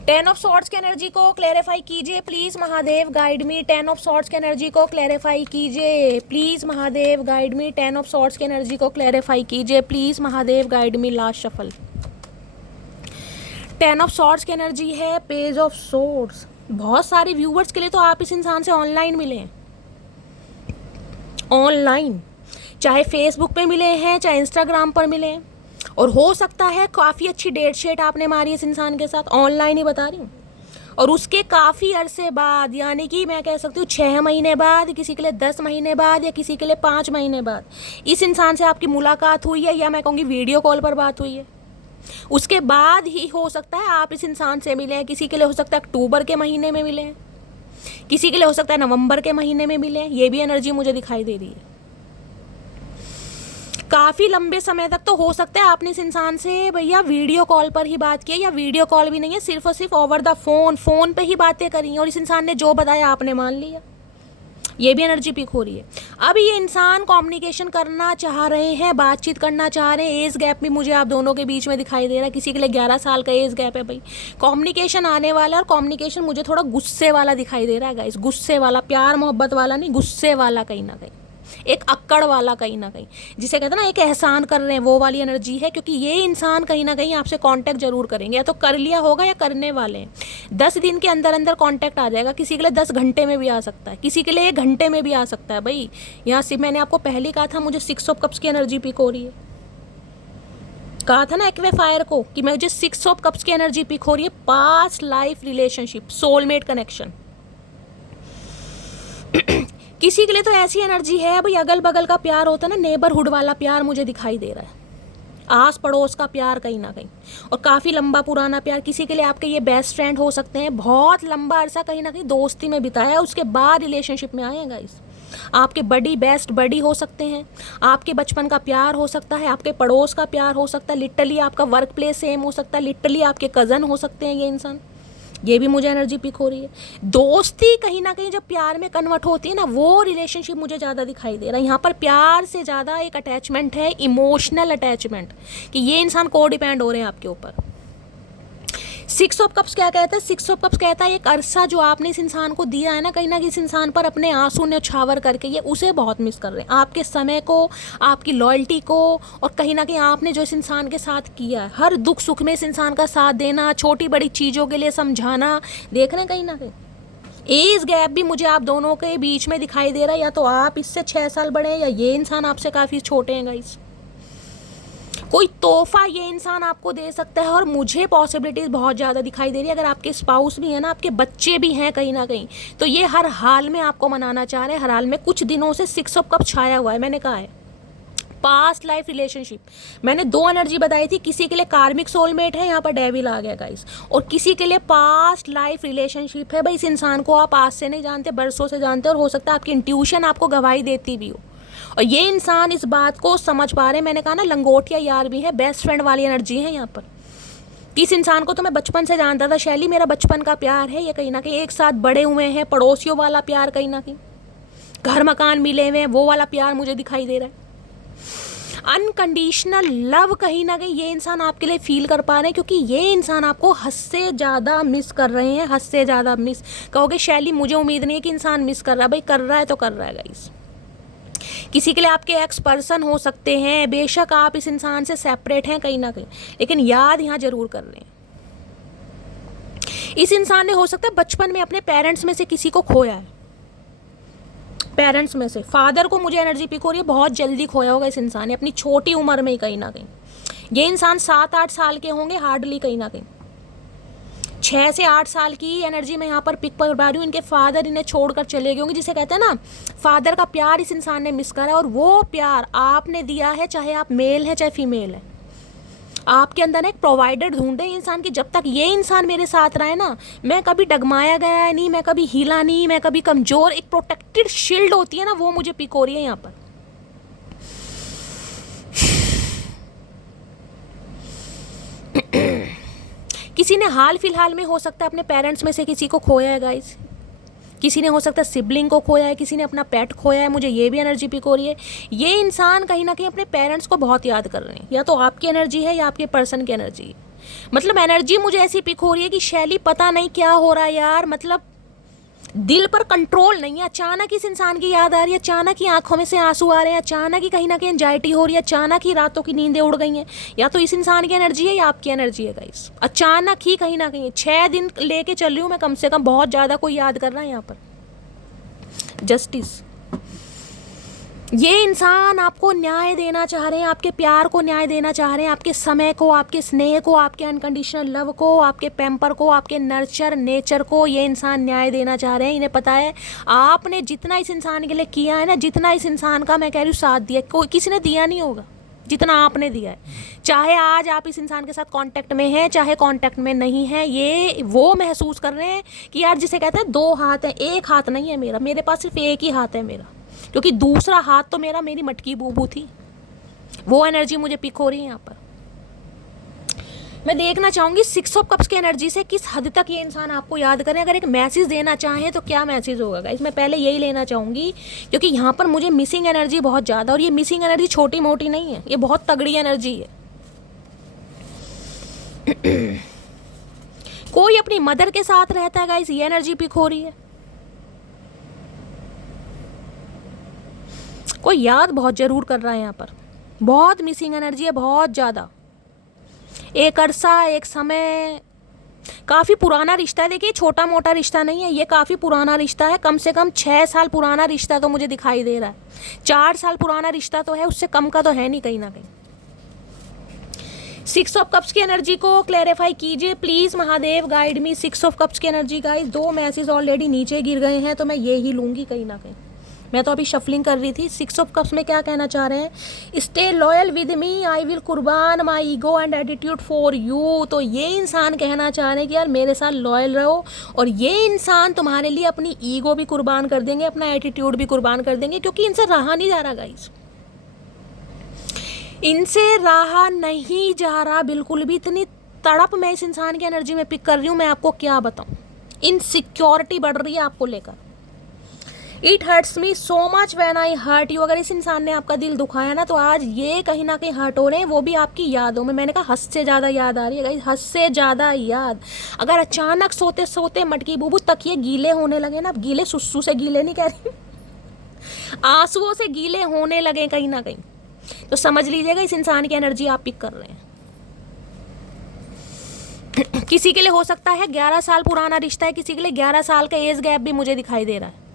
10 ऑफ सॉर्ड्स की एनर्जी को क्लैरिफाई कीजिए please Mahadev, guide me. 10 of swords की एनर्जी को क्लैरिफाई कीजिए please Mahadev, guide me. 10 of swords की एनर्जी को क्लैरिफाई कीजिए please Mahadev, guide me. Last shuffle. 10 of swords की एनर्जी है, पेज ऑफ सॉर्ड्स। बहुत सारे व्यूवर्स के लिए तो आप इस इंसान से ऑनलाइन मिले हैं, ऑनलाइन, चाहे फेसबुक पे मिले हैं चाहे इंस्टाग्राम पर मिले हैं, और हो सकता है काफ़ी अच्छी डेट शेट आपने मारी इस इंसान के साथ, ऑनलाइन ही बता रही हूँ, और उसके काफ़ी अरसे बाद, यानी कि मैं कह सकती हूँ 6 महीने बाद, किसी के लिए 10 महीने बाद, या किसी के लिए 5 महीने बाद इस इंसान से आपकी मुलाकात हुई है, या मैं कहूँगी वीडियो कॉल पर बात हुई है। उसके बाद ही हो सकता है आप इस इंसान से मिले हैं। किसी के लिए हो सकता है अक्टूबर के महीने में मिले हैं, किसी के लिए हो सकता है नवंबर के महीने में मिले हैं। ये भी एनर्जी मुझे दिखाई दे रही है। काफ़ी लंबे समय तक तो हो सकता है आपने इस इंसान से भैया वीडियो कॉल पर ही बात की है, या वीडियो कॉल भी नहीं है, सिर्फ और सिर्फ ओवर द फ़ोन पे ही बातें करी हैं, और इस इंसान ने जो बताया आपने मान लिया। ये भी एनर्जी पिक हो रही है। अब ये इंसान कम्युनिकेशन करना चाह रहे हैं, बातचीत करना चाह रहे हैं। एज गैप भी मुझे आप दोनों के बीच में दिखाई दे रहा है। किसी के लिए 11 साल का एज गैप है भाई। कम्युनिकेशन आने वाला, और कम्युनिकेशन मुझे थोड़ा गुस्से वाला दिखाई दे रहा है गाइस। गुस्से वाला, प्यार मोहब्बत वाला नहीं, गुस्से वाला कहीं ना कहीं, एक अक्कड़ वाला कहीं ना कहीं, जिसे कहते हैं ना एक एहसान कर रहे हैं, वो वाली एनर्जी है। क्योंकि ये इंसान कहीं ना कहीं आपसे कांटेक्ट जरूर करेंगे, या तो कर लिया होगा या करने वाले हैं। 10 दिन के अंदर अंदर कांटेक्ट आ जाएगा। किसी के लिए 10 घंटे में भी आ सकता है, किसी के लिए 1 घंटे में भी आ सकता है भाई। यहाँ से मैंने आपको पहले कहा था मुझे 6 ऑफ कप्स की एनर्जी पिक हो रही है। कहा था ना एक्वे फायर को कि मुझे 6 ऑफ कप्स की एनर्जी पिक हो रही है। Past life relationship, soulmate connection. किसी के लिए तो ऐसी एनर्जी है भाई, अगल बगल का प्यार होता है ना, नेबरहुड वाला प्यार मुझे दिखाई दे रहा है। आस पड़ोस का प्यार कहीं ना कहीं, और काफ़ी लंबा पुराना प्यार। किसी के लिए आपके ये बेस्ट फ्रेंड हो सकते हैं, बहुत लंबा अरसा कहीं ना कहीं दोस्ती में बिताया, उसके बाद रिलेशनशिप में आए हैं गाइस। आपके बडी बेस्ट बडी हो सकते हैं, आपके बचपन का प्यार हो सकता है, आपके पड़ोस का प्यार हो सकता है, लिटरली आपका वर्क प्लेस सेम हो सकता है, लिटरली आपके कज़न हो सकते हैं ये इंसान। ये भी मुझे एनर्जी पिक हो रही है। दोस्ती कहीं ना कहीं जब प्यार में कन्वर्ट होती है ना, वो रिलेशनशिप मुझे ज़्यादा दिखाई दे रहा है। यहाँ पर प्यार से ज़्यादा एक अटैचमेंट है, इमोशनल अटैचमेंट, कि ये इंसान को डिपेंड हो रहे हैं आपके ऊपर। 6 ऑफ कप्स क्या कहता है? 6 ऑफ कप्स कहता है एक अरसा जो आपने इस इंसान को दिया है ना, कहीं ना कहीं इस इंसान पर अपने आंसू न्यौछावर करके ये उसे बहुत मिस कर रहे हैं। आपके समय को, आपकी लॉयल्टी को, और कहीं ना कहीं आपने जो इस इंसान के साथ किया है, हर दुख सुख में इस इंसान का साथ देना, छोटी बड़ी चीज़ों के लिए समझाना, देख रहे हैं कहीं ना कहीं। एज गैप भी मुझे आप दोनों के बीच में दिखाई दे रहा है। या तो आप इससे 6 साल बड़े हैं, या ये इंसान आपसे काफ़ी छोटे हैं गाइस। कोई तोहफा ये इंसान आपको दे सकता है, और मुझे पॉसिबिलिटीज़ बहुत ज़्यादा दिखाई दे रही है। अगर आपके स्पाउस भी हैं ना, आपके बच्चे भी हैं कहीं ना कहीं, तो ये हर हाल में आपको मनाना चाह रहे हैं। हर हाल में कुछ दिनों से 6 ऑफ कप छाया हुआ है। मैंने कहा है पास्ट लाइफ रिलेशनशिप, मैंने 2 एनर्जी बताई थी। किसी के लिए कार्मिक सोलमेट है, यहाँ पर डेविल आ गया गाइस, और किसी के लिए पास्ट लाइफ रिलेशनशिप है। भाई इस इंसान को आप आज से नहीं जानते, बरसों से जानते, और हो सकता है आपकी इंट्यूशन आपको गवाही देती भी हो, और ये इंसान इस बात को समझ पा रहे हैं। मैंने कहा ना लंगोटिया यार भी है, बेस्ट फ्रेंड वाली एनर्जी है यहाँ पर। किस इंसान को तो मैं बचपन से जानता था, शैली मेरा बचपन का प्यार है। ये कहीं ना कहीं एक साथ बड़े हुए हैं, पड़ोसियों वाला प्यार, कहीं ना कहीं घर मकान मिले हुए हैं, वो वाला प्यार मुझे दिखाई दे रहा है। अनकंडीशनल लव कहीं ना कहीं ये इंसान आपके लिए फील कर पा रहे हैं, क्योंकि ये इंसान आपको हद से ज़्यादा मिस कर रहे हैं। हद से ज़्यादा मिस कहोगे शैली, मुझे उम्मीद नहीं है कि इंसान मिस कर रहा है। भाई कर रहा है तो कर रहा है गाइस। किसी के लिए आपके एक्स पर्सन हो सकते हैं, बेशक आप इस इंसान से सेपरेट हैं कहीं ना कहीं, लेकिन याद यहाँ जरूर कर रहे हैं। इस इंसान ने हो सकता है बचपन में अपने पेरेंट्स में से किसी को खोया है। पेरेंट्स में से फादर को मुझे एनर्जी पिक हो रही है, बहुत जल्दी खोया होगा इस इंसान ने, अपनी छोटी उम्र में ही कहीं ना कहीं। ये इंसान 7-8 साल के होंगे हार्डली, कहीं ना कहीं 6 से 8 साल की एनर्जी में यहाँ पर पिक कर पा रही हूँ। इनके फादर इन्हें छोड़कर चले गए होंगे, जिसे कहते हैं ना फादर का प्यार इस इंसान ने मिस करा, और वो प्यार आपने दिया है, चाहे आप मेल है चाहे फीमेल है। आपके अंदर एक प्रोवाइडर ढूंढे इंसान की। जब तक ये इंसान मेरे साथ रहा है ना, मैं कभी डगमाया गया नहीं, मैं कभी हिला नहीं, मैं कभी कमज़ोर, एक प्रोटेक्टेड शील्ड होती है ना, वो मुझे पिक हो रही है यहाँ पर। किसी ने हाल फिलहाल में हो सकता है अपने पेरेंट्स में से किसी को खोया है गाइस। किसी ने हो सकता है सिबलिंग को खोया है, किसी ने अपना पेट खोया है। मुझे ये भी एनर्जी पिक हो रही है। ये इंसान कहीं ना कहीं अपने पेरेंट्स को बहुत याद कर रहे हैं। या तो आपकी एनर्जी है या आपके पर्सन की एनर्जी है। मतलब एनर्जी मुझे ऐसी पिक हो रही है कि शैली पता नहीं क्या हो रहा है यार, मतलब दिल पर कंट्रोल नहीं है। अचानक इस इंसान की याद आ रही है, अचानक ही आंखों में से आंसू आ रहे हैं, अचानक ही कहीं ना कहीं एंजाइटी हो रही है, अचानक ही रातों की नींदें उड़ गई हैं। या तो इस इंसान की एनर्जी है या आपकी एनर्जी है गाइस। अचानक ही कहीं ना कहीं 6 दिन लेके चल रही हूँ मैं, कम से कम बहुत ज़्यादा कोई याद कर रहा है यहाँ पर। जस्टिस, ये इंसान आपको न्याय देना चाह रहे हैं, आपके प्यार को न्याय देना चाह रहे हैं, आपके समय को, आपके स्नेह को, आपके अनकंडीशनल लव को, आपके पैम्पर को, आपके नर्चर नेचर को ये इंसान न्याय देना चाह रहे हैं। इन्हें पता है आपने जितना इस इंसान के लिए किया है ना, जितना इस इंसान का मैं कह रही हूँ साथ दिया, कोई किसी ने दिया नहीं होगा जितना आपने दिया है। चाहे आज आप इस इंसान के साथ कांटेक्ट में हैं, चाहे कांटेक्ट में नहीं है, ये वो महसूस कर रहे हैं कि यार जिसे कहते हैं दो हाथ हैं, एक हाथ नहीं है मेरा, मेरे पास सिर्फ एक ही हाथ है मेरा, क्योंकि दूसरा हाथ तो मेरा मेरी मटकी बूबू थी। वो एनर्जी मुझे पिक हो रही है यहाँ पर। मैं देखना चाहूँगी 6 ऑफ कप्स की एनर्जी से किस हद तक ये इंसान आपको याद करें। अगर एक मैसेज देना चाहें तो क्या मैसेज होगा गाइस, मैं पहले यही लेना चाहूँगी, क्योंकि यहाँ पर मुझे मिसिंग एनर्जी बहुत ज़्यादा, और ये मिसिंग एनर्जी छोटी मोटी नहीं है, ये बहुत तगड़ी एनर्जी है। कोई अपनी मदर के साथ रहता है गाइस, ये एनर्जी पिक हो रही है। कोई याद बहुत ज़रूर कर रहा है यहाँ पर, बहुत मिसिंग एनर्जी है, बहुत ज़्यादा। एक अरसा, एक समय, काफ़ी पुराना रिश्ता है। देखिए छोटा मोटा रिश्ता नहीं है, ये काफ़ी पुराना रिश्ता है। कम से कम 6 साल पुराना रिश्ता तो मुझे दिखाई दे रहा है। 4 साल पुराना रिश्ता तो है, उससे कम का तो है नहीं कहीं ना कहीं। 6 ऑफ कप्स की एनर्जी को क्लैरिफाई कीजिए please Mahadev, guide me. 6 of cups की एनर्जी गाइस, 2 मैसेज ऑलरेडी नीचे गिर गए हैं, तो मैं ये ही लूँगी कहीं ना कहीं। मैं तो अभी शफलिंग कर रही थी। 6 ऑफ कप्स में क्या कहना चाह रहे हैं, stay loyal with me, I will कुर्बान my ego and attitude for you. तो ये इंसान कहना चाह रहे हैं कि यार मेरे साथ लॉयल रहो, और ये इंसान तुम्हारे लिए अपनी ईगो भी कुर्बान कर देंगे, अपना एटीट्यूड भी कुर्बान कर देंगे, क्योंकि इनसे रहा नहीं जा रहा गाइस, इनसे रहा नहीं जा रहा बिल्कुल भी। इतनी तड़प मैं इस इंसान की एनर्जी में पिक कर रही हूँ, मैं आपको क्या बताऊँ। इनसिक्योरिटी बढ़ रही है आपको लेकर। It hurts me so much when I hurt you. अगर इस इंसान ने आपका दिल दुखाया ना, तो आज ये कहीं ना कहीं हर्ट हो रहे हैं, वो भी आपकी यादों में। मैंने कहा हद से ज़्यादा याद आ रही है गाइस, हद से ज़्यादा याद। अगर अचानक सोते सोते मटकी बूबू तकिए गीले होने लगे ना, गीले सुसु से गीले नहीं कह रही, आंसुओं से गीले होने लगे कहीं ना कहीं, तो समझ लीजिएगा इस इंसान की एनर्जी आप पिक कर रहे हैं। किसी के लिए हो सकता है 11 साल पुराना रिश्ता है, किसी के लिए 11 साल का एज गैप भी मुझे दिखाई दे रहा है।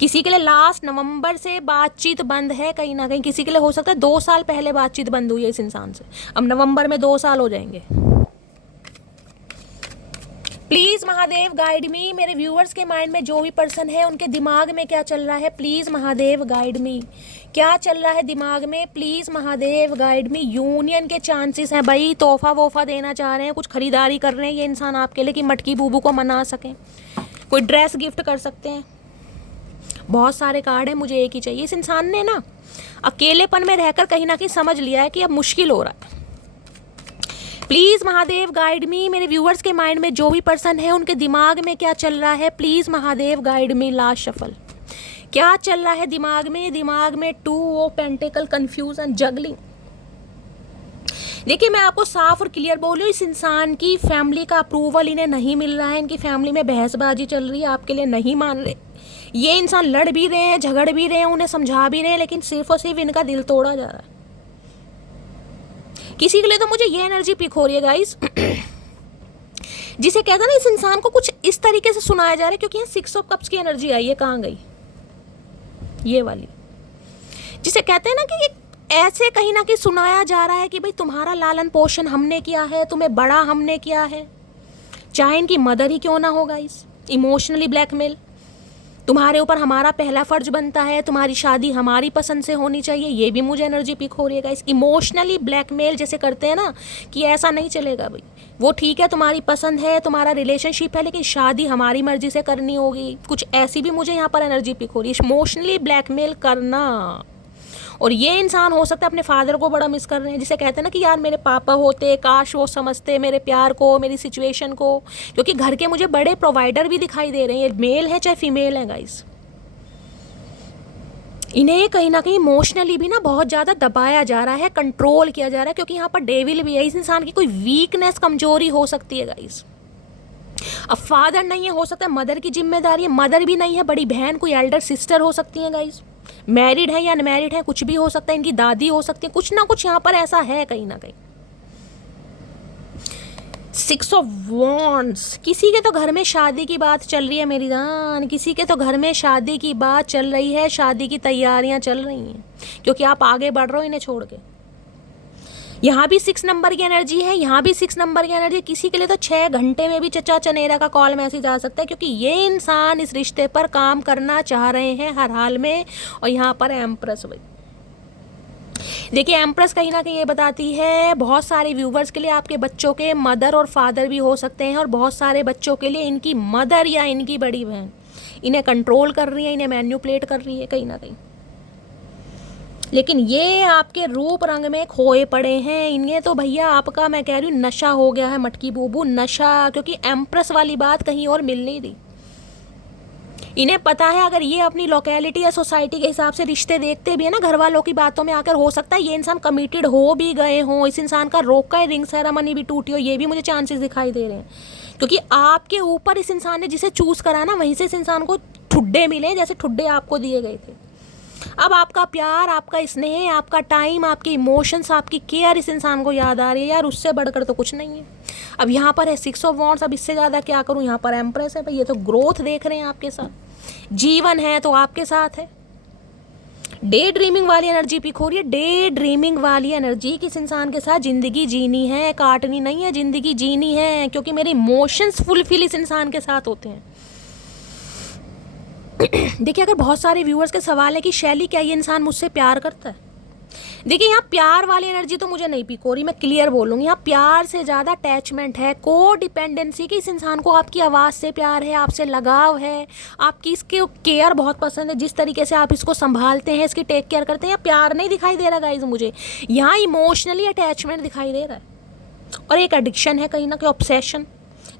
किसी के लिए लास्ट नवंबर से बातचीत बंद है कहीं ना कहीं, किसी के लिए हो सकता है 2 साल पहले बातचीत बंद हुई है इस इंसान से, अब नवंबर में 2 साल हो जाएंगे। प्लीज़ महादेव गाइड मी। मेरे व्यूअर्स के माइंड में जो भी पर्सन है उनके दिमाग में क्या चल रहा है, प्लीज़ महादेव गाइड मी। क्या चल रहा है दिमाग में, please Mahadev guide me. Union के चांसेस हैं भाई, तोहफा वोफा देना चाह रहे हैं, कुछ खरीदारी कर रहे हैं ये इंसान आपके लिए कि मटकी बूबू को मना सकें, कोई ड्रेस गिफ्ट कर सकते हैं। बहुत सारे कार्ड हैं, मुझे एक ही चाहिए। इस इंसान ने ना अकेलेपन में रहकर कहीं ना कहीं समझ लिया है कि अब मुश्किल हो रहा है। प्लीज़ महादेव गाइड मी। मेरे व्यूअर्स के माइंड में जो भी पर्सन है उनके दिमाग में क्या चल रहा है, please Mahadev guide me. Last shuffle, क्या चल रहा है दिमाग में, दिमाग में 2 ऑफ पेंटिकल, कंफ्यूजन, जगलिंग। देखिए मैं आपको साफ और क्लियर बोलूँ, इस इंसान की फैमिली का अप्रूवल इन्हें नहीं मिल रहा है, इनकी फैमिली में बहसबाजी चल रही है, आपके लिए नहीं मान रहे। ये इंसान लड़ भी रहे हैं, झगड़ भी रहे हैं, उन्हें समझा भी रहे हैं, लेकिन सिर्फ और सिर्फ इनका दिल तोड़ा जा रहा है। किसी के लिए तो मुझे ये एनर्जी पिक हो रही है गाइस, जिसे कहता है ना इस इंसान को कुछ इस तरीके से सुनाया जा रहा है, क्योंकि यहाँ 6 ऑफ कप्स की एनर्जी आई है, कहाँ गई ये वाली, जिसे कहते हैं ना कि ऐसे कहीं ना कहीं सुनाया जा रहा है कि भाई तुम्हारा लालन पोषण हमने किया है, तुम्हें बड़ा हमने किया है, चाहे इनकी मदर ही क्यों ना हो गाइस। इमोशनली ब्लैकमेल, तुम्हारे ऊपर हमारा पहला फर्ज बनता है, तुम्हारी शादी हमारी पसंद से होनी चाहिए, ये भी मुझे एनर्जी पिक हो रही है गाइस। इमोशनली ब्लैकमेल जैसे करते हैं ना कि ऐसा नहीं चलेगा भाई, वो ठीक है तुम्हारी पसंद है, तुम्हारा रिलेशनशिप है, लेकिन शादी हमारी मर्जी से करनी होगी, कुछ ऐसी भी मुझे यहाँ पर एनर्जी पिक हो रही है। इमोशनली ब्लैकमेल करना, और ये इंसान हो सकता है अपने फादर को बड़ा मिस कर रहे हैं, जिसे कहते हैं ना कि यार मेरे पापा होते, काश वो समझते मेरे प्यार को, मेरी सिचुएशन को, क्योंकि घर के मुझे बड़े प्रोवाइडर भी दिखाई दे रहे हैं, ये मेल है चाहे फीमेल है गाइस। इन्हें कहीं ना कहीं इमोशनली भी ना बहुत ज़्यादा दबाया जा रहा है, कंट्रोल किया जा रहा है, क्योंकि यहाँ पर डेविल भी है। इस इंसान की कोई वीकनेस, कमजोरी हो सकती है गाइस। अब फादर नहीं है, हो सकता है मदर की जिम्मेदारी है, मदर भी नहीं है, बड़ी बहन, कोई एल्डर सिस्टर हो सकती है गाइस, मैरिड है या अनमैरिड है, कुछ भी हो सकता है, इनकी दादी हो सकती है, कुछ ना कुछ यहाँ पर ऐसा है कहीं ना कहीं। सिक्स ऑफ वॉन्ड्स, किसी के तो घर में शादी की बात चल रही है मेरी जान, किसी के तो घर में शादी की बात चल रही है, शादी की तैयारियां चल रही हैं, क्योंकि आप आगे बढ़ रहे हो इन्हें छोड़ के। यहाँ भी 6 नंबर की एनर्जी है, यहाँ भी 6 नंबर की एनर्जी। किसी के लिए तो 6 घंटे में भी चचा चनेरा का कॉल मैसेज आ सकता है, क्योंकि ये इंसान इस रिश्ते पर काम करना चाह रहे हैं हर हाल में। और यहाँ पर एम्प्रेस, देखिए एम्प्रेस कहीं ना कहीं ये बताती है बहुत सारे व्यूवर्स के लिए आपके बच्चों के मदर और फादर भी हो सकते हैं, और बहुत सारे बच्चों के लिए इनकी मदर या इनकी बड़ी बहन इन्हें कंट्रोल कर रही है, इन्हें मैन्युपुलेट कर रही है कहीं ना कहीं। लेकिन ये आपके रूप रंग में खोए पड़े हैं। इन्हें तो भैया आपका, मैं कह रही हूँ, नशा हो गया है, मटकी बूबू नशा, क्योंकि एम्प्रेस वाली बात कहीं और मिल नहीं रही। इन्हें पता है अगर ये अपनी लोकेलिटी या सोसाइटी के हिसाब से रिश्ते देखते भी है ना, घर वालों की बातों में आकर, हो सकता है ये इंसान कमिटेड हो भी गए हों, इस इंसान का रोक का रिंग सेरेमनी भी टूटी हो, ये भी मुझे चांसेस दिखाई दे रहे हैं। क्योंकि आपके ऊपर इस इंसान ने जिसे चूज़ करा ना, वहीं से इस इंसान को ठुड्डे मिले, जैसे ठुड्डे आपको दिए गए थे। अब आपका प्यार, आपका स्नेह, आपका टाइम, आपके इमोशंस, आपकी केयर इस इंसान को याद आ रही है यार, उससे बढ़कर तो कुछ नहीं है। अब यहाँ पर है 6 ऑफ वॉन्ड्स, अब इससे ज़्यादा क्या करूँ। यहाँ पर एम्प्रेस है भाई, ये तो ग्रोथ देख रहे हैं आपके साथ, जीवन है तो आपके साथ है। डे ड्रीमिंग वाली एनर्जी पिक हो रही है, डे ड्रीमिंग वाली एनर्जी। किस इंसान के साथ ज़िंदगी जीनी है, काटनी नहीं है, ज़िंदगी जीनी है, क्योंकि मेरे इमोशंस फुलफिल इस इंसान के साथ होते हैं। देखिए अगर बहुत सारे व्यूअर्स के सवाल है कि शैली क्या ये इंसान मुझसे प्यार करता है, देखिए यहाँ प्यार वाली एनर्जी तो मुझे नहीं पिक हो रही, मैं क्लियर बोलूँगी। यहाँ प्यार से ज़्यादा अटैचमेंट है, को डिपेंडेंसी की। इस इंसान को आपकी आवाज़ से प्यार है, आपसे लगाव है, आपकी इसके केयर बहुत पसंद है, जिस तरीके से आप इसको संभालते हैं, इसकी टेक केयर करते हैं। यहाँ प्यार नहीं दिखाई दे रहा गाइज मुझे, यहाँ इमोशनली अटैचमेंट दिखाई दे रहा है, और एक एडिक्शन है कहीं ना कहीं, ऑब्सेशन।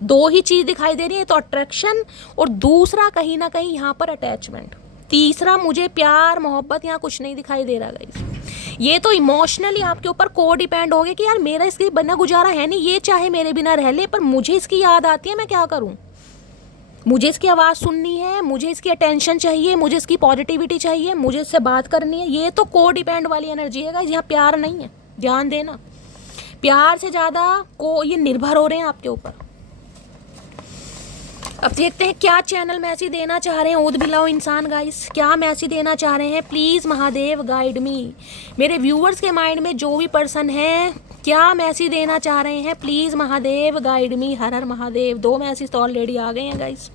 दो ही चीज़ दिखाई दे रही है, तो अट्रैक्शन और दूसरा कहीं ना कहीं यहाँ पर अटैचमेंट। तीसरा मुझे प्यार मोहब्बत यहाँ कुछ नहीं दिखाई दे रहा गाइस। ये तो इमोशनली आपके ऊपर को डिपेंड हो गया कि यार मेरा इसके बिना गुजारा है नहीं, ये चाहे मेरे बिना रह ले, पर मुझे इसकी याद आती है, मैं क्या करूँ। मुझे इसकी आवाज़ सुननी है, मुझे इसकी अटेंशन चाहिए, मुझे इसकी पॉजिटिविटी चाहिए, मुझे इससे बात करनी है। ये तो को डिपेंड वाली एनर्जी है गाइस, यहाँ प्यार नहीं है, ध्यान देना। प्यार से ज़्यादा को ये निर्भर हो रहे हैं आपके ऊपर। अब देखते हैं क्या चैनल मैसेज देना चाह रहे हैं ओद बिलाओ इंसान गाइस, क्या मैसेज देना चाह रहे हैं। प्लीज़ महादेव गाइड मी। मेरे व्यूअर्स के माइंड में जो भी पर्सन है, क्या मैसेज देना चाह रहे हैं, प्लीज़ महादेव गाइड मी। हर हर महादेव। 2 मैसेज तो ऑलरेडी आ गए हैं गाइस।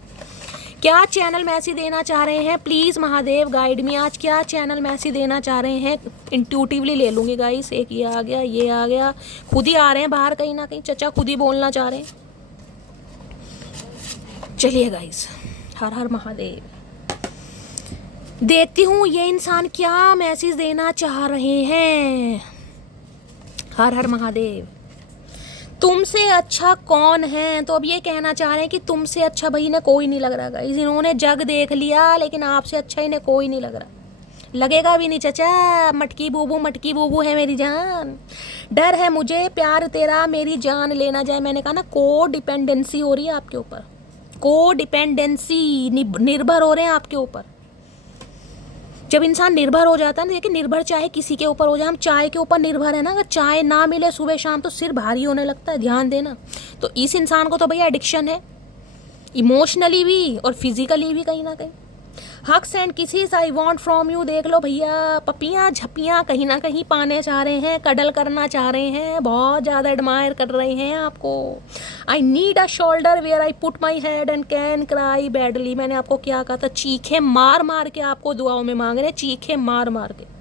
क्या चैनल मैसेज देना चाह रहे हैं, प्लीज़ महादेव गाइड मी। आज क्या चैनल मैसेज देना चाह रहे हैं, इंट्यूटिवली ले लूँगी गाइस। एक ये आ गया, ये आ गया, खुद ही आ रहे हैं बाहर कहीं ना कहीं, चचा खुद ही बोलना चाह रहे हैं। चलिए गाइस, हर हर महादेव। देखती हूँ ये इंसान क्या मैसेज देना चाह रहे हैं। हर हर महादेव। तुमसे अच्छा कौन है, तो अब ये कहना चाह रहे हैं कि तुमसे अच्छा भाई इन्हें कोई नहीं लग रहा गाइस। इन्होंने जग देख लिया, लेकिन आपसे अच्छा इन्हें कोई नहीं लग रहा। लगेगा भी नहीं चचा, मटकी बूबू है मेरी जान। डर है मुझे प्यार तेरा मेरी जान लेना जाए। मैंने कहा ना, को डिपेंडेंसी हो रही है आपके ऊपर, को डिपेंडेंसी, निर्भर हो रहे हैं आपके ऊपर। जब इंसान निर्भर हो जाता है ना, देखिए निर्भर चाहे किसी के ऊपर हो जाए, हम चाय के ऊपर निर्भर है ना, अगर चाय ना मिले सुबह शाम तो सिर भारी होने लगता है, ध्यान देना। तो इस इंसान को तो भैया एडिक्शन है, इमोशनली भी और फिजिकली भी कहीं ना कहीं। Hugs and kisses I want from you. देख लो भैया, पपियाँ झपियाँ कहीं ना कहीं पाने चाह रहे हैं, कडल करना चाह रहे हैं, बहुत ज़्यादा एडमायर कर रहे हैं आपको। I need a shoulder where I put my head and can cry badly. मैंने आपको क्या कहा था, चीखे मार मार के आपको दुआओं में मांग रहे हैं, चीखे मार मार के।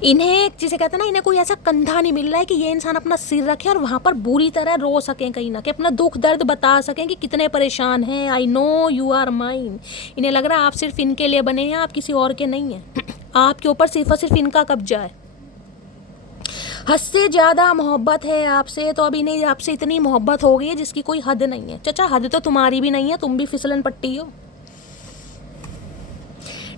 इन्हें जिसे कहते हैं ना, इन्हें कोई ऐसा कंधा नहीं मिल रहा है कि ये इंसान अपना सिर रखे और वहाँ पर बुरी तरह रो सकें, कहीं ना कहीं अपना दुख दर्द बता सकें कि कितने परेशान हैं। I know you are mine. इन्हें लग रहा है आप सिर्फ इनके लिए बने हैं, आप किसी और के नहीं हैं। आपके ऊपर सिर्फ और सिर्फ इनका कब्जा है। हद से ज़्यादा मोहब्बत है आपसे, तो अब इन्हें आपसे इतनी मोहब्बत हो गई है जिसकी कोई हद नहीं है। चचा हद तो तुम्हारी भी नहीं है, तुम भी फिसलन पट्टी हो।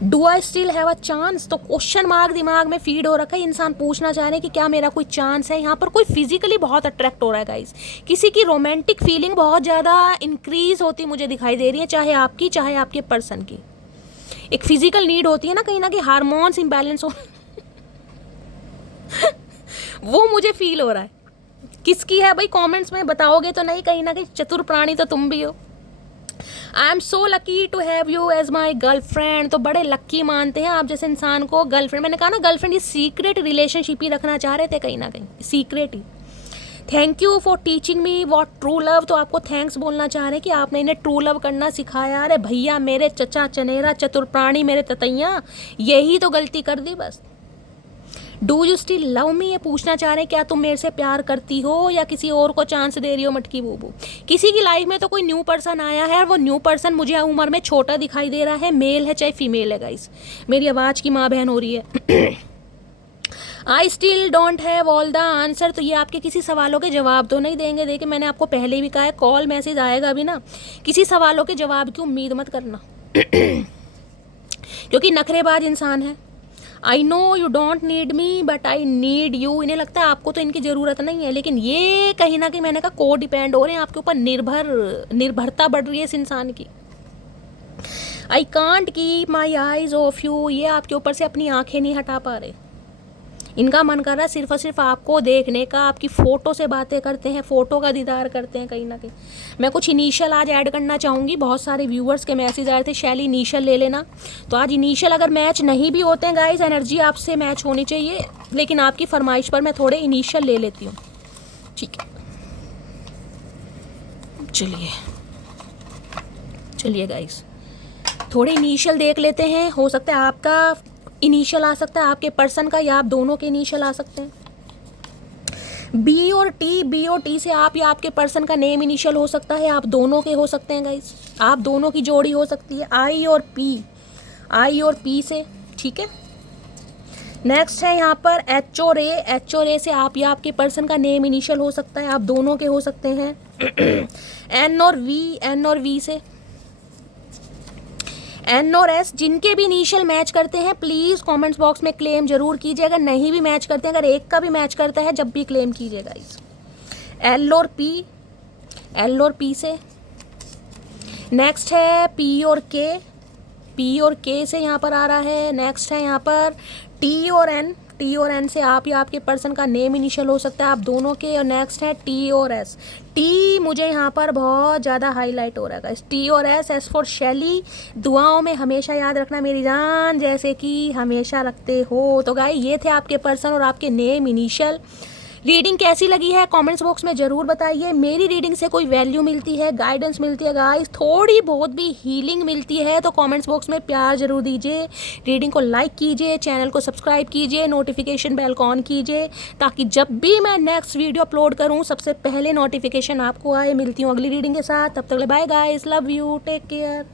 Do I still have a chance, तो क्वेश्चन मार्क दिमाग में फीड हो रखा है। इंसान पूछना चाह रहे हैं कि क्या मेरा कोई चांस है। यहाँ पर कोई फिजिकली बहुत अट्रैक्ट हो रहा है गाइस, किसी की रोमांटिक फीलिंग बहुत ज़्यादा इंक्रीज होती मुझे दिखाई दे रही है, चाहे आपकी चाहे आपके पर्सन की। एक फिजिकल नीड होती है ना कहीं हार्मोन्स इम्बैलेंस हो वो मुझे फील हो रहा है। किसकी है भाई, कमेंट्स में बताओगे तो नहीं, कहीं ना कहीं चतुर प्राणी तो तुम भी हो। I am so lucky to have you as my girlfriend. तो बड़े लक्की मानते हैं आप जैसे इंसान को गर्लफ्रेंड। मैंने कहा ना गर्लफ्रेंड, ये सीक्रेट रिलेशनशिप ही रखना चाह रहे थे कहीं ना कहीं, secret he. Thank you for teaching me what true love. तो आपको थैंक्स बोलना चाह रहे हैं कि आपने इन्हें ट्रू लव करना सिखाया। अरे भैया मेरे चचा चनेरा चतुर प्राणी मेरे ततैया, यही तो गलती कर दी बस। Do you still love me, ये पूछना चाह रहे हैं क्या तुम मेरे से प्यार करती हो या किसी और को चांस दे रही हो मटकी बूबू। किसी की लाइफ में तो कोई न्यू पर्सन आया है और वो न्यू पर्सन मुझे उम्र में छोटा दिखाई दे रहा है, मेल है चाहे फीमेल है गाइस। मेरी आवाज़ की माँ बहन हो रही है। I still don't have all the answer. तो ये आपके किसी सवालों के जवाब तो नहीं देंगे। देखिए मैंने आपको पहले भी कहा है, कॉल मैसेज आएगा भी ना, किसी सवालों के जवाब की उम्मीद मत करना क्योंकि नखरेबाज इंसान है। आई know you don't need me but I need you. इन्हें लगता है आपको तो इनकी ज़रूरत नहीं है, लेकिन ये कहीं ना कहीं मैंने कहा को डिपेंड हो रहे हैं आपके ऊपर, निर्भरता बढ़ रही है इस इंसान की। I can't keep my eyes of you, ये आपके ऊपर से अपनी आंखें नहीं हटा पा रहे। इनका मन कर रहा है सिर्फ और सिर्फ आपको देखने का, आपकी फ़ोटो से बातें करते हैं, फ़ोटो का दीदार करते हैं कहीं ना कहीं। मैं कुछ इनिशियल आज ऐड करना चाहूँगी। बहुत सारे व्यूअर्स के मैसेज आए थे शैली इनिशियल ले लेना, तो आज इनिशियल अगर मैच नहीं भी होते हैं गाइस, एनर्जी आपसे मैच होनी चाहिए, लेकिन आपकी फरमाइश पर मैं थोड़े इनिशियल ले लेती हूँ, ठीक है। चलिए गाइस थोड़े इनिशियल देख लेते हैं। हो सकता है आपका इनिशियल आ सकता है, आपके पर्सन का, या आप दोनों के इनिशियल आ सकते हैं। बी और टी से आप या आपके पर्सन का नेम इनिशियल हो सकता है, आप दोनों के हो सकते हैं गाइस, आप दोनों की जोड़ी हो सकती है। आई और पी से, ठीक है। नेक्स्ट है यहाँ पर एच और ए से आप या आपके पर्सन का नेम इनिशियल हो सकता है, आप दोनों के हो सकते हैं। एन और वी से, एन और एस, जिनके भी इनिशियल मैच करते हैं प्लीज़ कमेंट्स बॉक्स में क्लेम जरूर कीजिए। अगर नहीं भी मैच करते हैं, अगर एक का भी मैच करता है जब भी क्लेम कीजिएगा इस। एल और पी से। नेक्स्ट है पी और के से यहाँ पर आ रहा है। नेक्स्ट है यहाँ पर टी और एन से आप या आपके पर्सन का नेम इनिशियल हो सकता है, आप दोनों के। और नेक्स्ट है टी और एस। टी मुझे यहाँ पर बहुत ज़्यादा हाईलाइट हो रहा है, टी और एस फॉर शैली। दुआओं में हमेशा याद रखना मेरी जान, जैसे कि हमेशा रखते हो। तो गाइस ये थे आपके पर्सन और आपके नेम इनिशियल। रीडिंग कैसी लगी है कमेंट्स बॉक्स में ज़रूर बताइए। मेरी रीडिंग से कोई वैल्यू मिलती है, गाइडेंस मिलती है गाइस, थोड़ी बहुत भी हीलिंग मिलती है तो कमेंट्स बॉक्स में प्यार ज़रूर दीजिए। रीडिंग को लाइक कीजिए, चैनल को सब्सक्राइब कीजिए, नोटिफिकेशन बेल को ऑन कीजिए, ताकि जब भी मैं नेक्स्ट वीडियो अपलोड करूँ सबसे पहले नोटिफिकेशन आपको आए। मिलती हूँ अगली रीडिंग के साथ, तब तक bye guys, love you, take care.